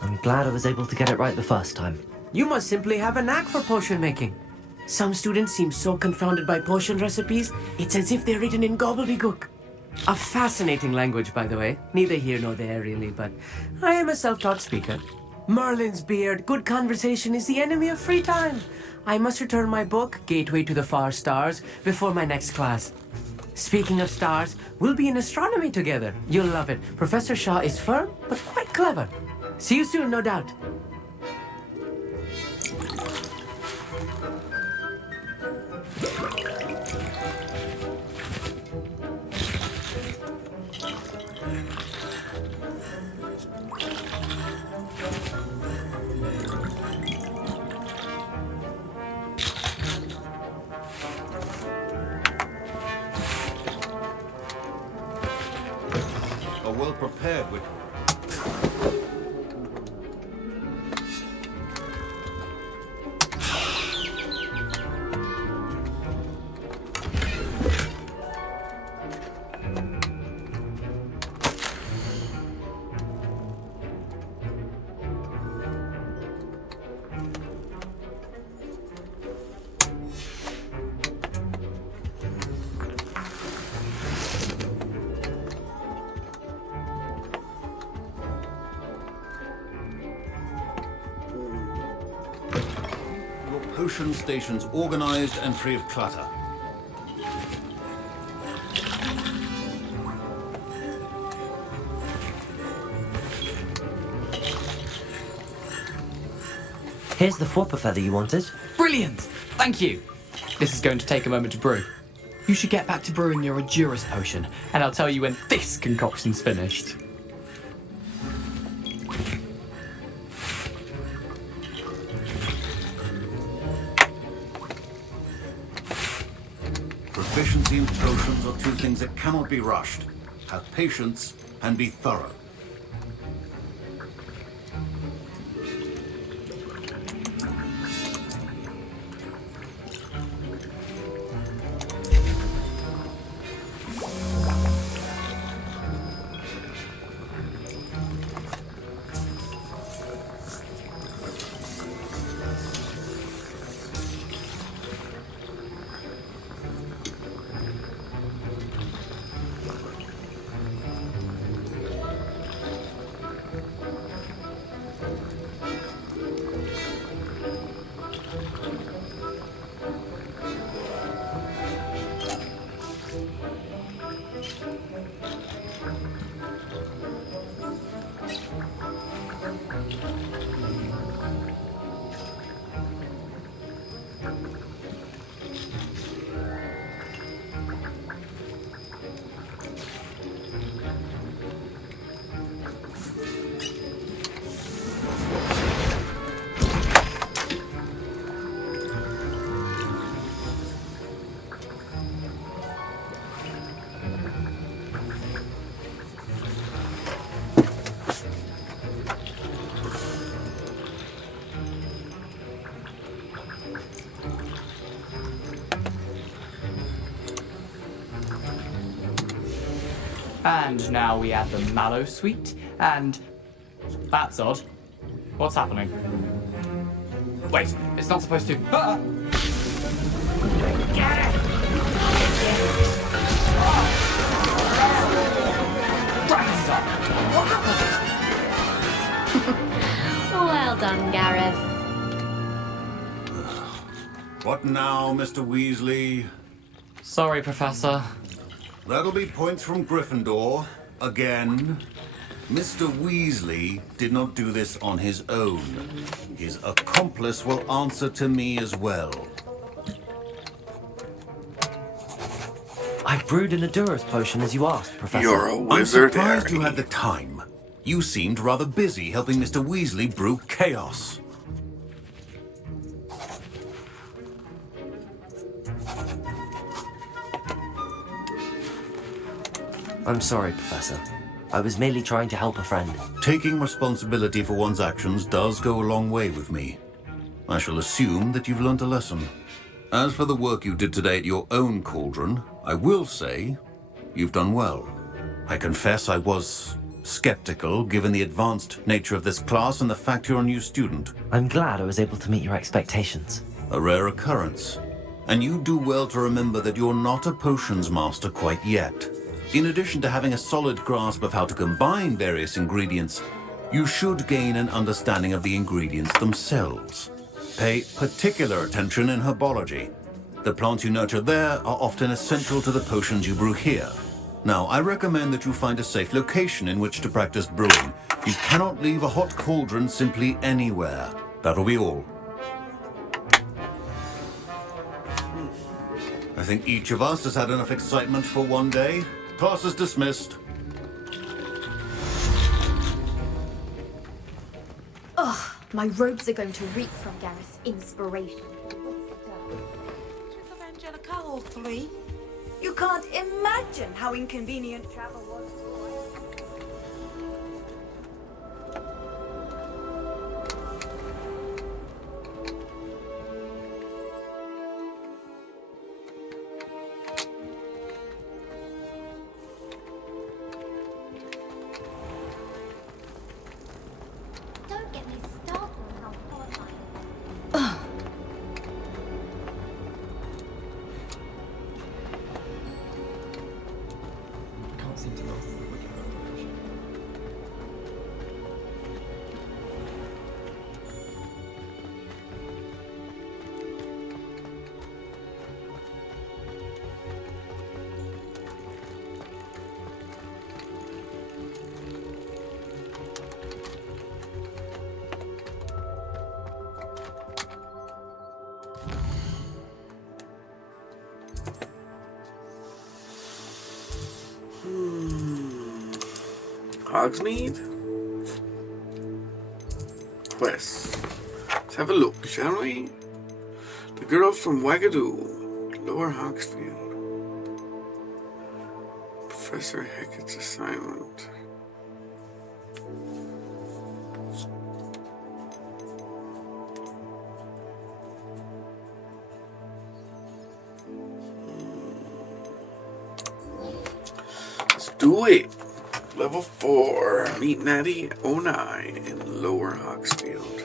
I'm glad I was able to get it right the first time. You must simply have a knack for potion making. Some students seem so confounded by potion recipes, it's as if they're written in gobbledygook. A fascinating language, by the way. Neither here nor there, really, but I am a self-taught speaker. Merlin's beard, good conversation is the enemy of free time. I must return my book, Gateway to the Far Stars, before my next class. Speaking of stars, we'll be in astronomy together. You'll love it. Professor Shaw is firm, but quite clever. See you soon, no doubt. Are well prepared with... potion stations organized and free of clutter. Here's the Fwopper feather you wanted. Brilliant! Thank you! This is going to take a moment to brew. You should get back to brewing your Endurus potion, and I'll tell you when this concoction's finished. Proficiency in potions are two things that cannot be rushed. Have patience and be thorough. And now we add the mallow sweet, and... That's odd. What's happening? Wait, it's not supposed to... Ah! What happened? Well done, Gareth. What now, Mr. Weasley? Sorry, Professor. That'll be points from Gryffindor. Again. Mr. Weasley did not do this on his own. His accomplice will answer to me as well. I brewed an Endurus potion as you asked, Professor. You're a wizard, I'm surprised Harry. you had the time. You seemed rather busy helping Mr. Weasley brew chaos. I'm sorry, Professor. I was merely trying to help a friend. Taking responsibility for one's actions does go a long way with me. I shall assume that you've learnt a lesson. As for the work you did today at your own cauldron, I will say you've done well. I confess I was skeptical given the advanced nature of this class and the fact you're a new student. I'm glad I was able to meet your expectations. A rare occurrence. And you do well to remember that you're not a potions master quite yet. In addition to having a solid grasp of how to combine various ingredients, you should gain an understanding of the ingredients themselves. Pay particular attention in herbology. The plants you nurture there are often essential to the potions you brew here. Now, I recommend that you find a safe location in which to practice brewing. You cannot leave a hot cauldron simply anywhere. That'll be all. I think each of us has had enough excitement for one day. Class is dismissed. Ugh, my robes are going to reek from Gareth's inspiration. Of Angelica, all three. You can't imagine how inconvenient travel was to Don't get me started on how horrifying. Can't seem to master the Hogsmeade? Quest. Let's have a look, shall we? The girl from Wagadoo, Lower Hogsfield. Professor Hecat's assignment. Let's do it. Level 4. Meet Natty 09 in Lower Hogsfield.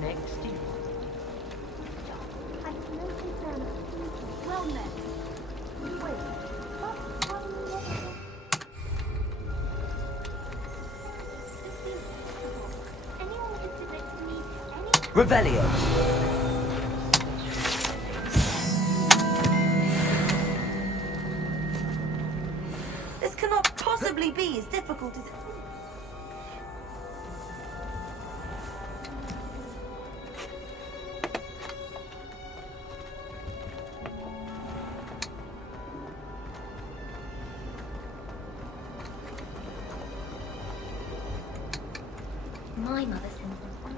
Next to you. I have no concern. Well met. Wait, but one minute. Anyone who submits me to any... Revelio. This cannot possibly be as difficult as it. My mother's sends them on.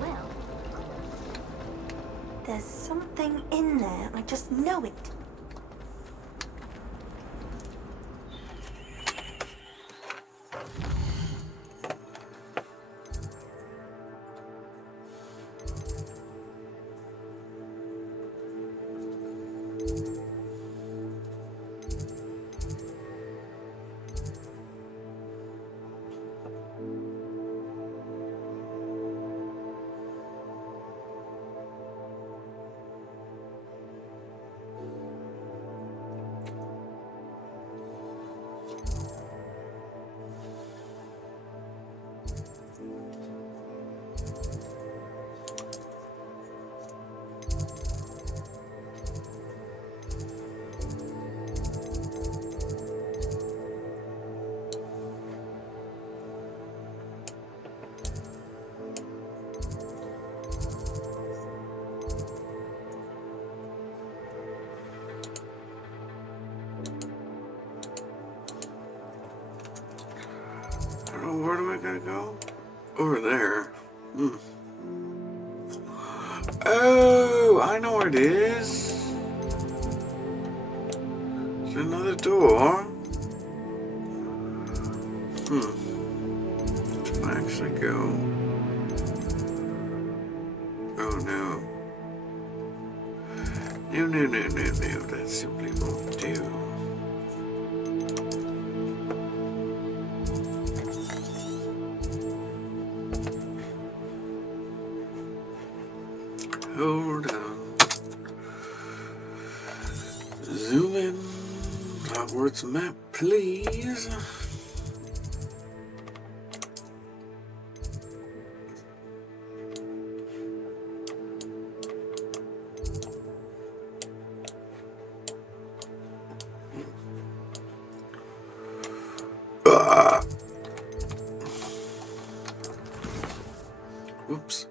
Well, there's something in there. I just know it. Where do I gotta go? Over there. Oh, I know where it is. There's another door. Do I actually go? Oh no. No, that simply won't do. Zoom in. Hogwarts map, please. Oops.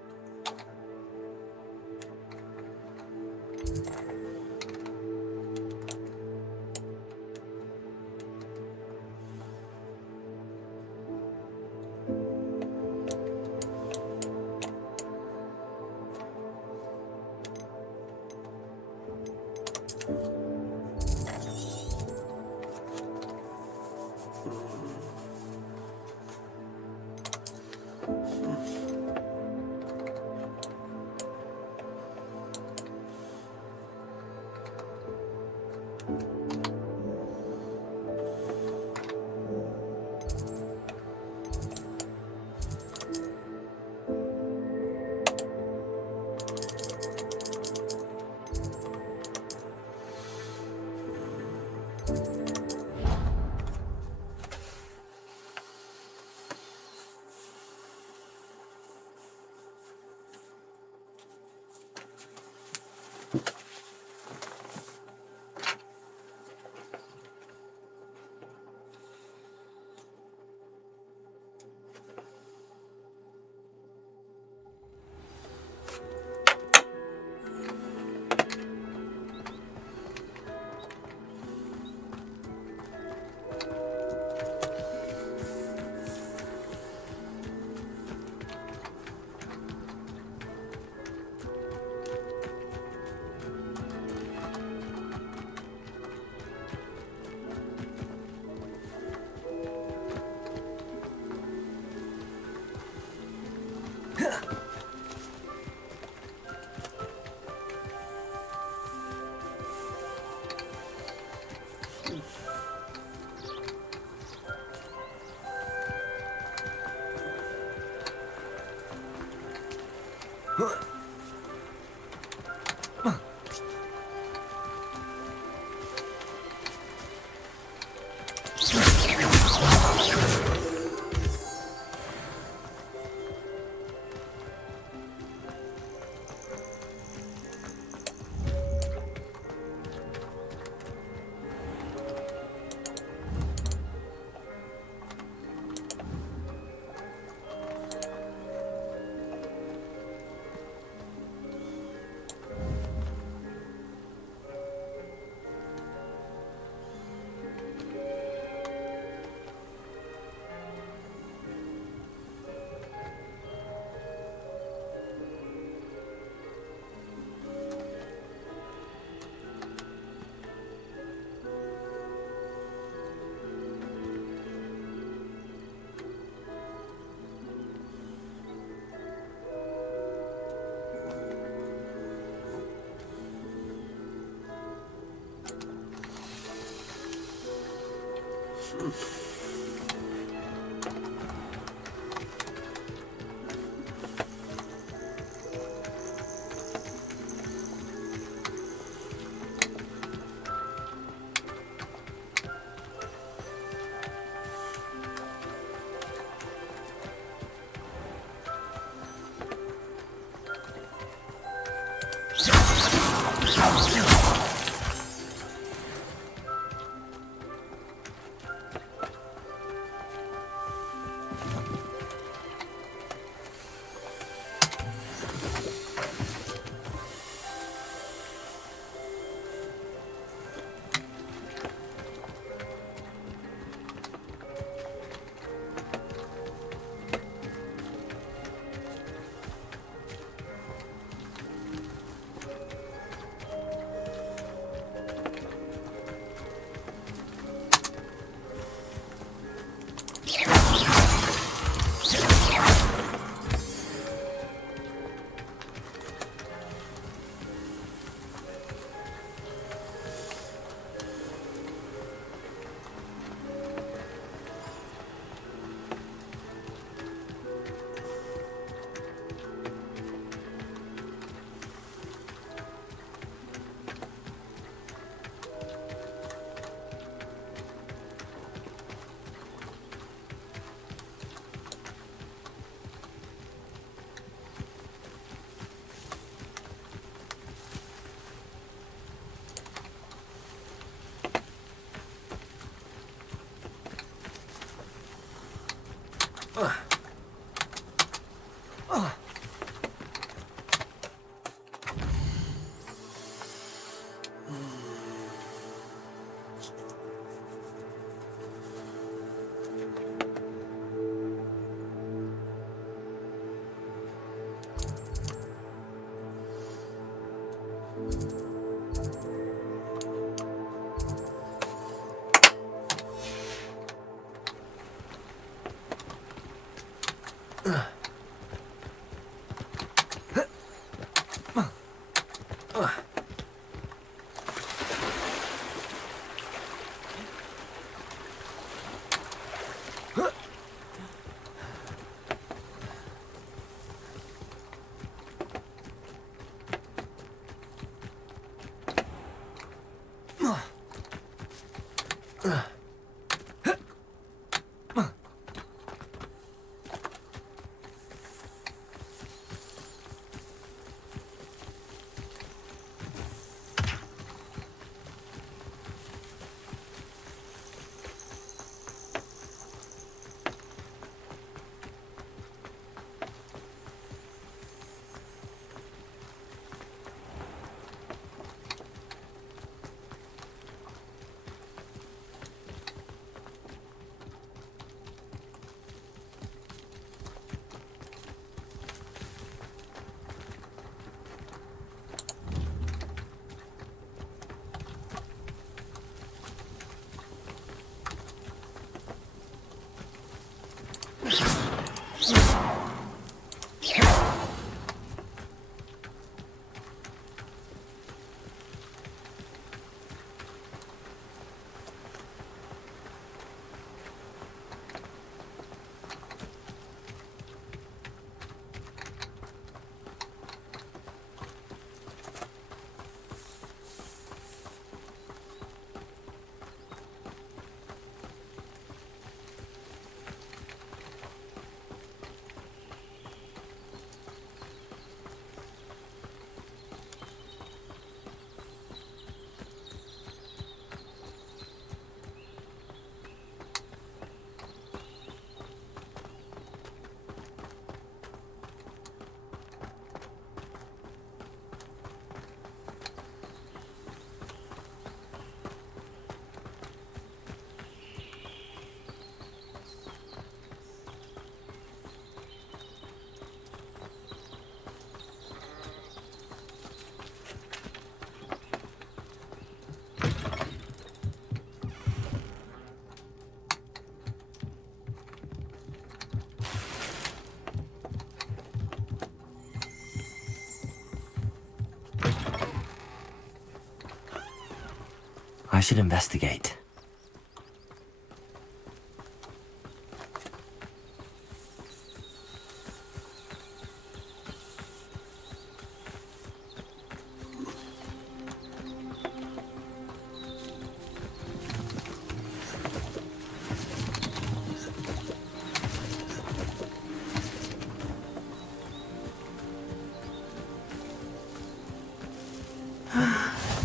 I should investigate.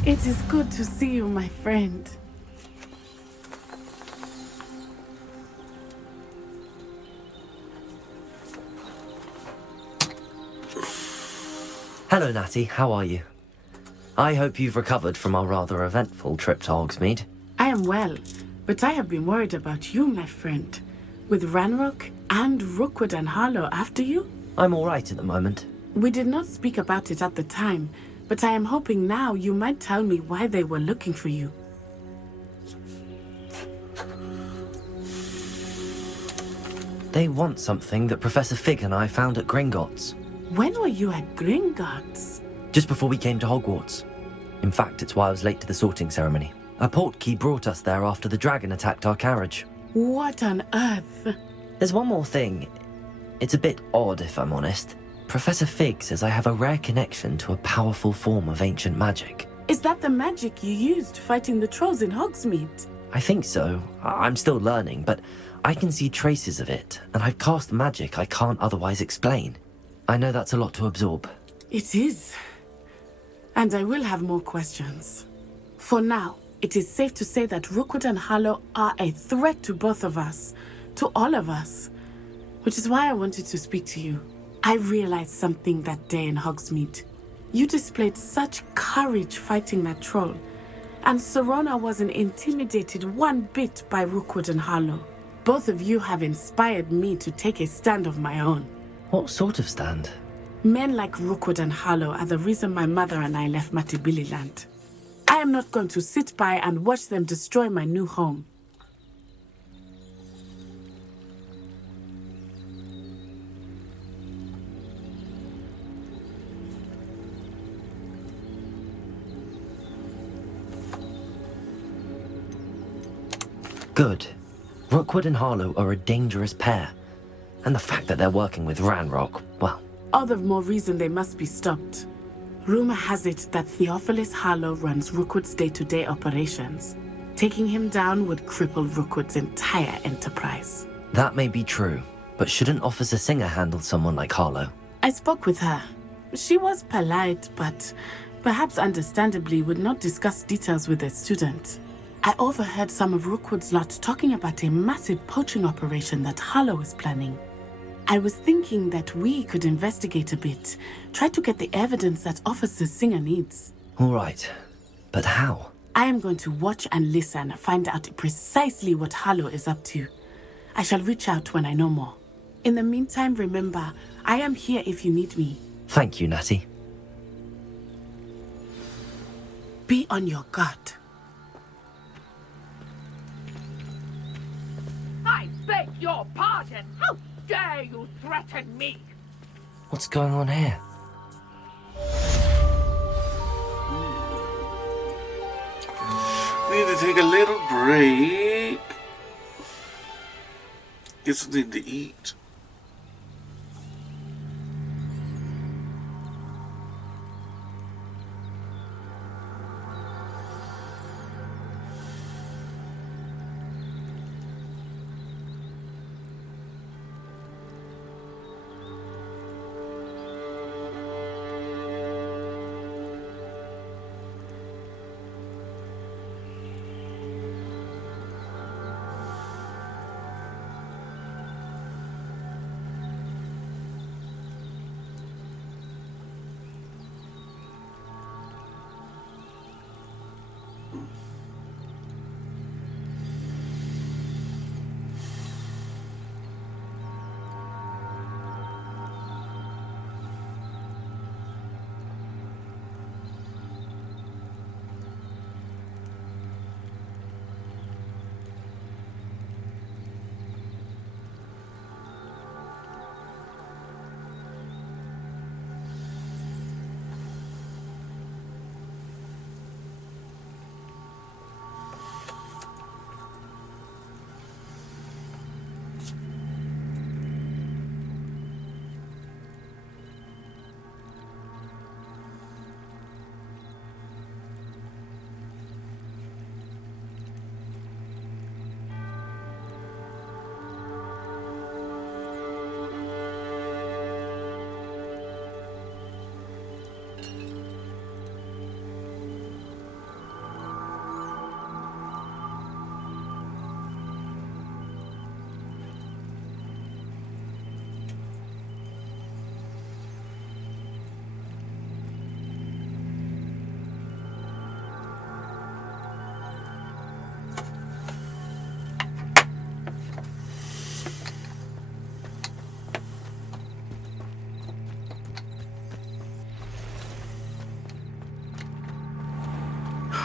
It is good to see you, my friend. Hello, Natty. How are you? I hope you've recovered from our rather eventful trip to Hogsmeade. I am well, but I have been worried about you, my friend. With Ranrock and Rookwood and Harlow after you? I'm all right at the moment. We did not speak about it at the time, but I am hoping now you might tell me why they were looking for you. They want something that Professor Fig and I found at Gringotts. When were you at Gringotts? Just before we came to Hogwarts. In fact, it's why I was late to the sorting ceremony. A portkey brought us there after the dragon attacked our carriage. What on earth? There's one more thing. It's a bit odd, if I'm honest. Professor Fig says I have a rare connection to a powerful form of ancient magic. Is that the magic you used fighting the trolls in Hogsmeade? I think so. I'm still learning, but I can see traces of it, and I've cast magic I can't otherwise explain. I know that's a lot to absorb. It is. And I will have more questions. For now, it is safe to say that Rookwood and Harlow are a threat to both of us, to all of us, which is why I wanted to speak to you. I realized something that day in Hogsmeade. You displayed such courage fighting that troll, and Serona wasn't intimidated one bit by Rookwood and Harlow. Both of you have inspired me to take a stand of my own. What sort of stand? Men like Rookwood and Harlow are the reason my mother and I left Matabeleland. I am not going to sit by and watch them destroy my new home. Good. Rookwood and Harlow are a dangerous pair. And the fact that they're working with Ranrock, well... All the more reason they must be stopped. Rumor has it that Theophilus Harlow runs Rookwood's day-to-day operations. Taking him down would cripple Rookwood's entire enterprise. That may be true, but shouldn't Officer Singer handle someone like Harlow? I spoke with her. She was polite, but perhaps understandably would not discuss details with a student. I overheard some of Rookwood's lot talking about a massive poaching operation that Harlow is planning. I was thinking that we could investigate a bit, try to get the evidence that Officer Singer needs. All right, but how? I am going to watch and listen, find out precisely what Harlow is up to. I shall reach out when I know more. In the meantime, remember, I am here if you need me. Thank you, Natty. Be on your guard. I beg your pardon! How dare you threaten me? What's going on here? We need to take a little break. Get something to eat.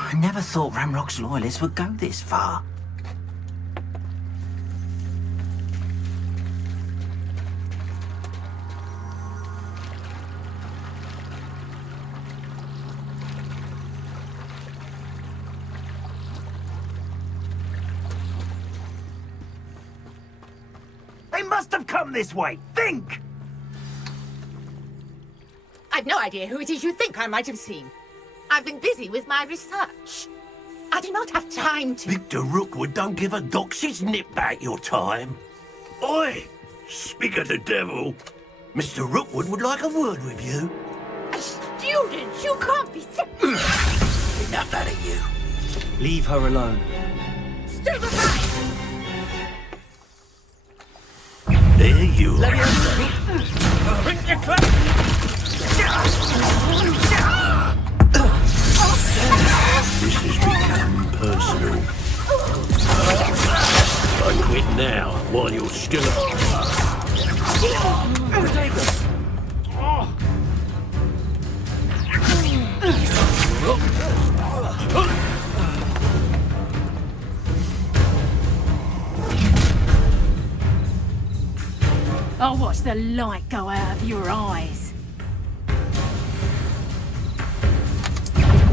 I never thought Ramrock's loyalists would go this far. They must have come this way. Think! I've no idea who it is you think I might have seen. I've been busy with my research. I do not have time to... Victor Rookwood don't give a doxy's nip back your time. Oi! Speak of the devil. Mr. Rookwood would like a word with you. A student? You can't be... Enough out of you. Leave her alone. Stay behind! There you are. Bring your clothes! This has become personal. I quit now, while you're still I'll watch the light go out of your eyes.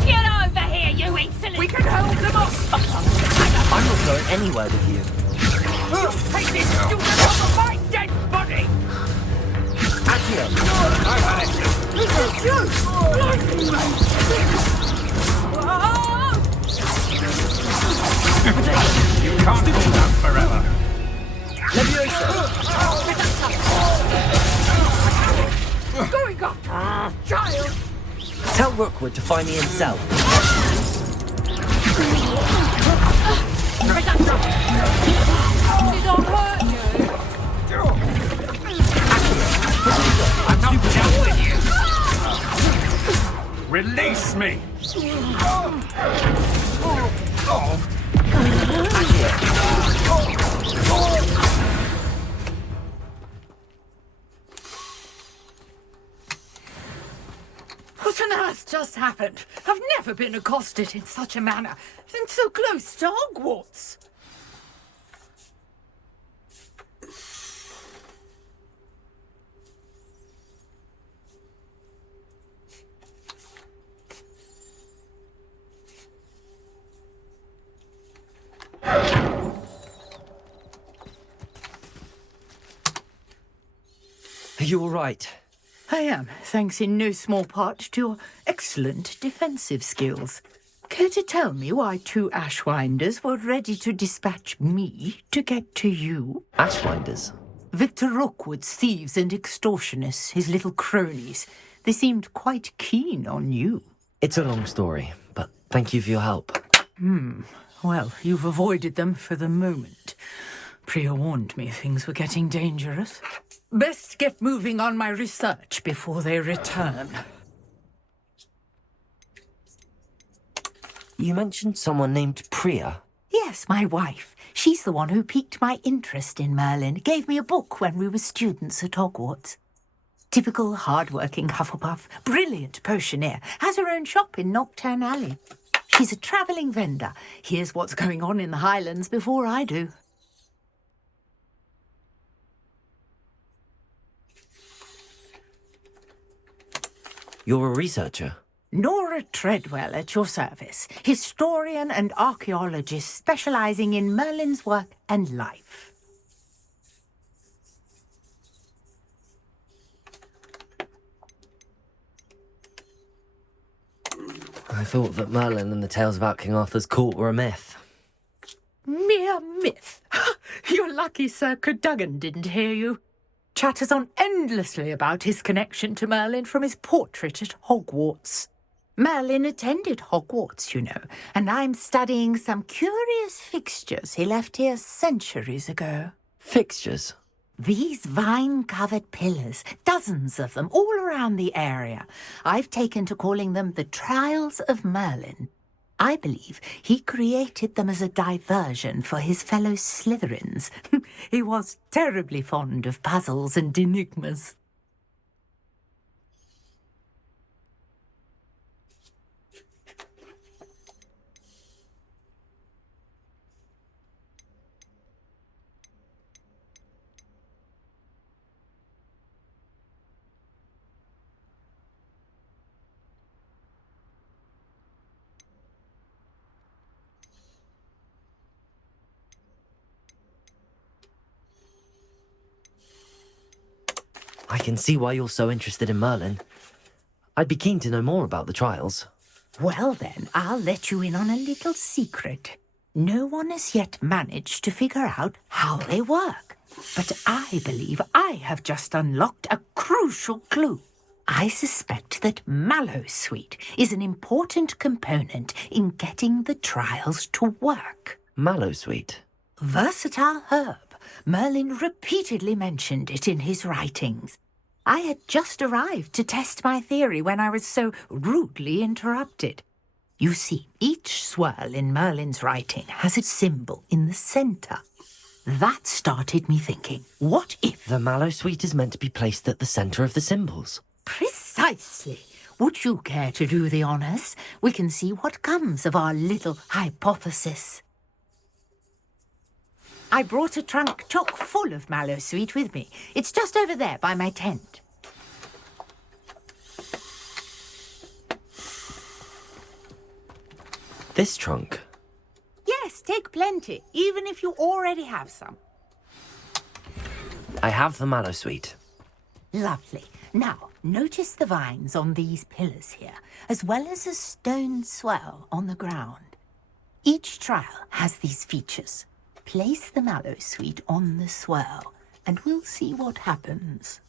Get over here, you insolent! We can hold them off! I'm not going anywhere with you. Take this student off of my dead body! Accio! I've had it. can't hold out forever. Going up! Child! Tell Rookwood to find me himself. Did I hurt you? I'm not done with you. Release me. What on earth just happened? I've never been accosted in such a manner, and so close to Hogwarts. Are you all right? I am, thanks in no small part to your excellent defensive skills. Care to tell me why 2 Ashwinders were ready to dispatch me to get to you? Ashwinders? Victor Rookwood's thieves and extortionists, his little cronies. They seemed quite keen on you. It's a long story, but thank you for your help. Well, you've avoided them for the moment. Priya warned me things were getting dangerous. Best get moving on my research before they return. You mentioned someone named Priya. Yes, my wife. She's the one who piqued my interest in Merlin. Gave me a book when we were students at Hogwarts. Typical hard-working Hufflepuff. Brilliant potioneer. Has her own shop in Knockturn Alley. She's a travelling vendor. Hears what's going on in the Highlands before I do. You're a researcher? Nora Treadwell at your service. Historian and archaeologist specialising in Merlin's work and life. I thought that Merlin and the tales about King Arthur's court were a myth. Mere myth. You're lucky Sir Cadogan didn't hear you. Chatters on endlessly about his connection to Merlin from his portrait at Hogwarts. Merlin attended Hogwarts, you know, and I'm studying some curious fixtures he left here centuries ago. Fixtures? These vine-covered pillars, dozens of them, all around the area. I've taken to calling them the Trials of Merlin. I believe he created them as a diversion for his fellow Slytherins. He was terribly fond of puzzles and enigmas. I can see why you're so interested in Merlin. I'd be keen to know more about the trials. Well then, I'll let you in on a little secret. No one has yet managed to figure out how they work. But I believe I have just unlocked a crucial clue. I suspect that Mallowsweet is an important component in getting the trials to work. Mallowsweet? Versatile herb. Merlin repeatedly mentioned it in his writings. I had just arrived to test my theory when I was so rudely interrupted. You see, each swirl in Merlin's writing has a symbol in the centre. That started me thinking, what if... The Mallowsweet is meant to be placed at the centre of the symbols. Precisely. Would you care to do the honours? We can see what comes of our little hypothesis. I brought a trunk chock full of Mallowsweet with me. It's just over there by my tent. This trunk? Yes, take plenty, even if you already have some. I have the Mallowsweet. Lovely. Now, notice the vines on these pillars here, as well as a stone swell on the ground. Each trial has these features. Place the mallow sweet on the swirl, and we'll see what happens.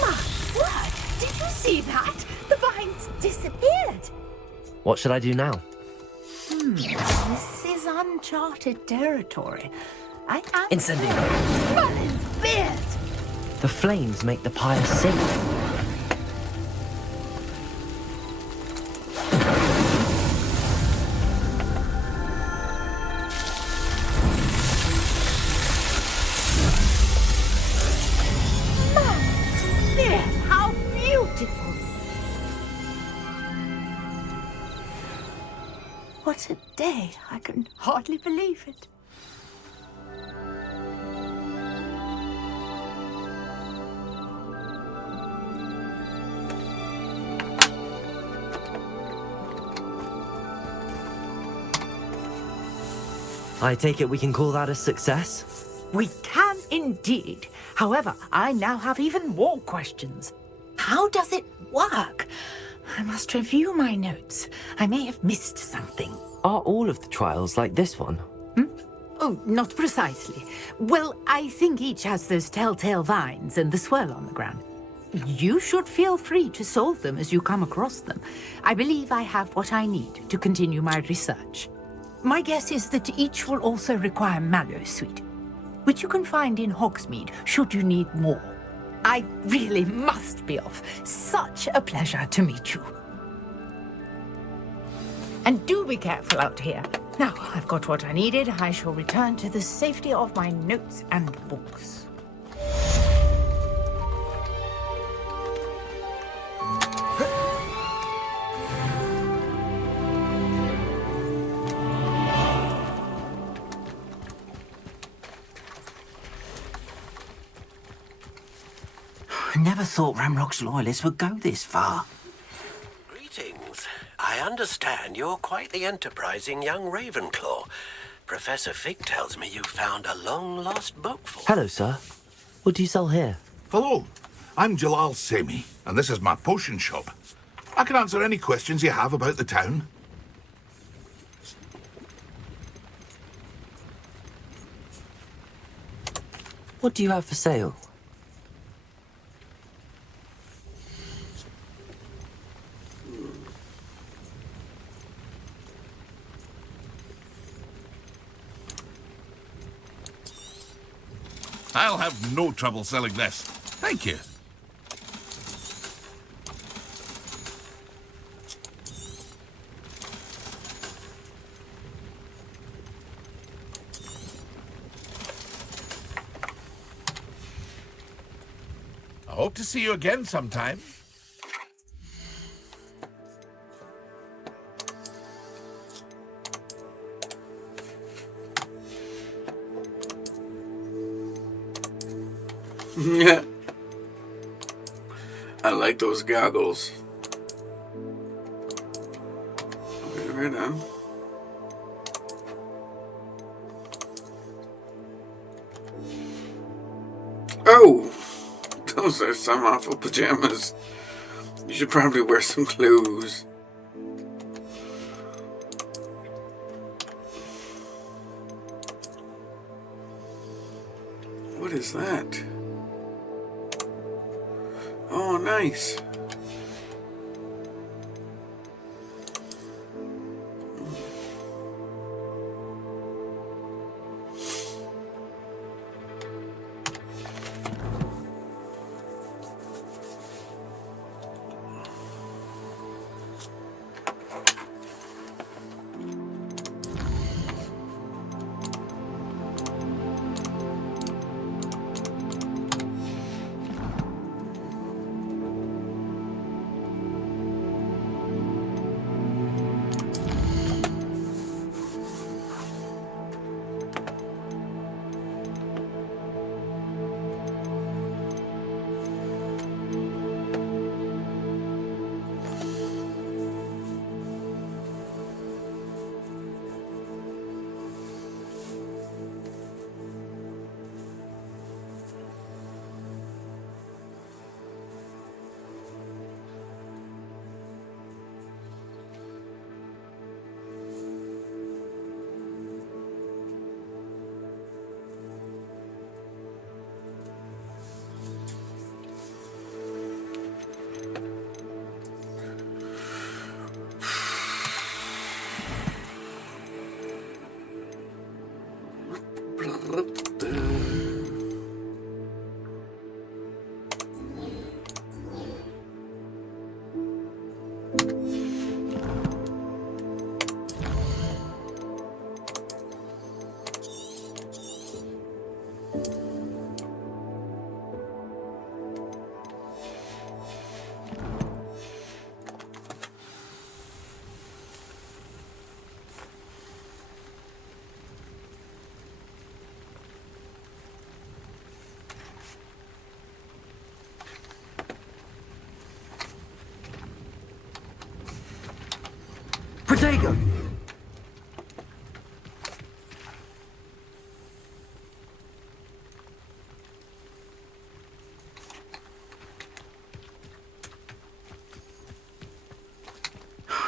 My word! Did you see that? The vines disappeared. What should I do now? This is uncharted territory. I am... Incendio! Merlin's beard! The flames make the pyre sing. Merlin's beard! How beautiful! What a day! I can hardly believe it. I take it we can call that a success? We can indeed. However, I now have even more questions. How does it work? I must review my notes. I may have missed something. Are all of the trials like this one? Oh, not precisely. Well, I think each has those telltale vines and the swirl on the ground. You should feel free to solve them as you come across them. I believe I have what I need to continue my research. My guess is that each will also require mallow sweet, which you can find in Hogsmeade should you need more. I really must be off. Such a pleasure to meet you. And do be careful out here. Now, I've got what I needed. I shall return to the safety of my notes and books. I never thought Ramrock's loyalists would go this far. Greetings. I understand you're quite the enterprising young Ravenclaw. Professor Fig tells me you found a long-lost book for... Hello, sir. What do you sell here? Hello, I'm Jalal Semi, and this is my potion shop. I can answer any questions you have about the town. What do you have for sale? I'll have no trouble selling this. Thank you. I hope to see you again sometime. Yeah. I like those goggles. Get rid of them. Oh! Those are some awful pajamas. You should probably wear some clothes. What is that? Oh, nice. take him.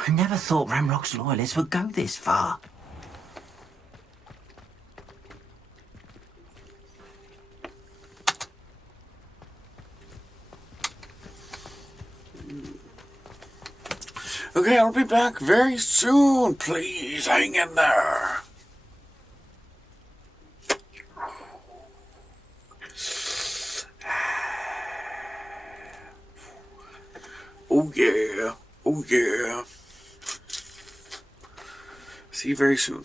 I never thought Ramrock's loyalists would go this far. Okay, I'll be back very soon. Please hang in there. Oh yeah. Oh yeah. See you very soon.